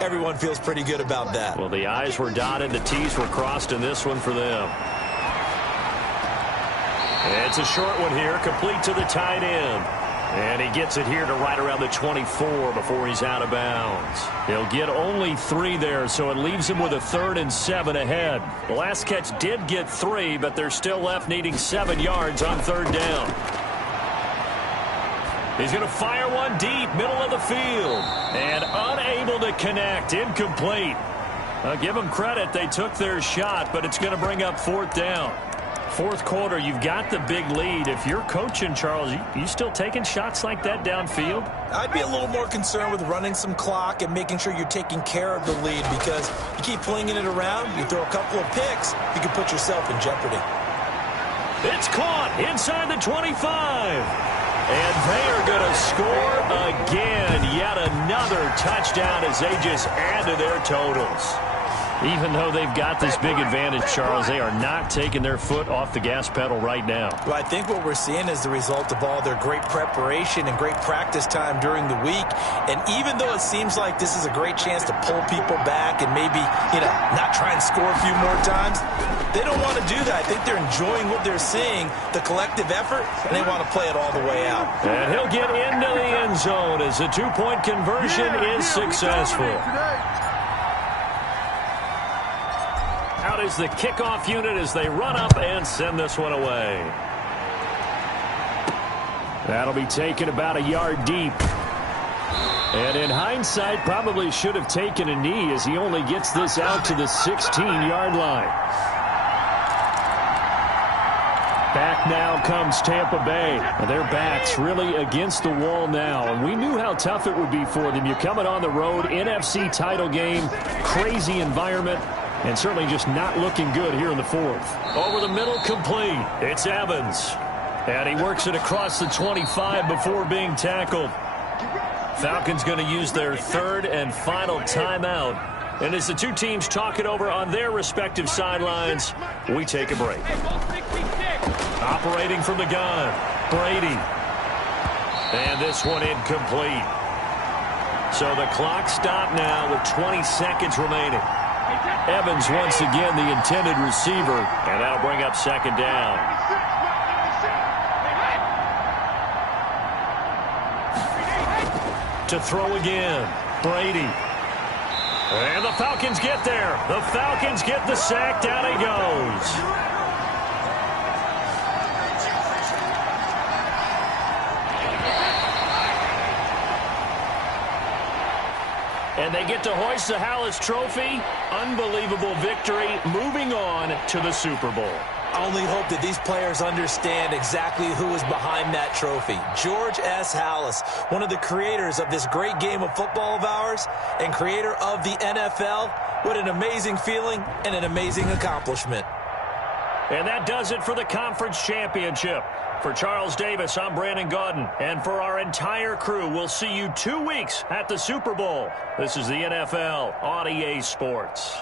everyone feels pretty good about that. Well, the I's were dotted, the T's were crossed in this one for them. It's a short one here, complete to the tight end. And he gets it here to right around the 24 before he's out of bounds. He'll get only 3 there, so it leaves him with a 3rd and 7 ahead. The last catch did get 3, but they're still left needing 7 yards on 3rd down. He's going to fire one deep, middle of the field, and unable to connect, incomplete. I'll give them credit. They took their shot, but it's going to bring up 4th down. 4th quarter, you've got the big lead. If you're coaching, Charles, you still taking shots like that downfield? I'd be a little more concerned with running some clock and making sure you're taking care of the lead because you keep flinging it around, you throw a couple of picks, you can put yourself in jeopardy. It's caught inside the 25. And they are going to score again. Yet another touchdown as they just add to their totals. Even though they've got this big advantage, Charles, they are not taking their foot off the gas pedal right now. Well, I think what we're seeing is the result of all their great preparation and great practice time during the week. And even though it seems like this is a great chance to pull people back and maybe, not try and score a few more times, they don't want to do that. I think they're enjoying what they're seeing, the collective effort, and they want to play it all the way out. And he'll get into the end zone as the 2-point conversion is successful. Out is the kickoff unit as they run up and send this one away. That'll be taken about a yard deep. And in hindsight, probably should have taken a knee as he only gets this out to the 16-yard line. Back now comes Tampa Bay. Their backs really against the wall now. And we knew how tough it would be for them. You're coming on the road, NFC title game, crazy environment. And certainly just not looking good here in the 4th. Over the middle, complete. It's Evans. And he works it across the 25 before being tackled. Falcons going to use their 3rd and final timeout. And as the two teams talk it over on their respective sidelines, we take a break. Operating from the gun, Brady. And this one incomplete. So the clock stopped now with 20 seconds remaining. Evans once again the intended receiver, and that'll bring up 2nd down. To throw again, Brady. And the Falcons get there. The Falcons get the sack. Down he goes. And they get to hoist the Hallis Trophy. Unbelievable victory. Moving on to the Super Bowl. I only hope that these players understand exactly who is behind that trophy. George S. Hallis, one of the creators of this great game of football of ours and creator of the NFL. What an amazing feeling and an amazing accomplishment. And that does it for the conference championship. For Charles Davis, I'm Brandon Gaudin. And for our entire crew, we'll see you 2 weeks at the Super Bowl. This is the NFL on EA Sports.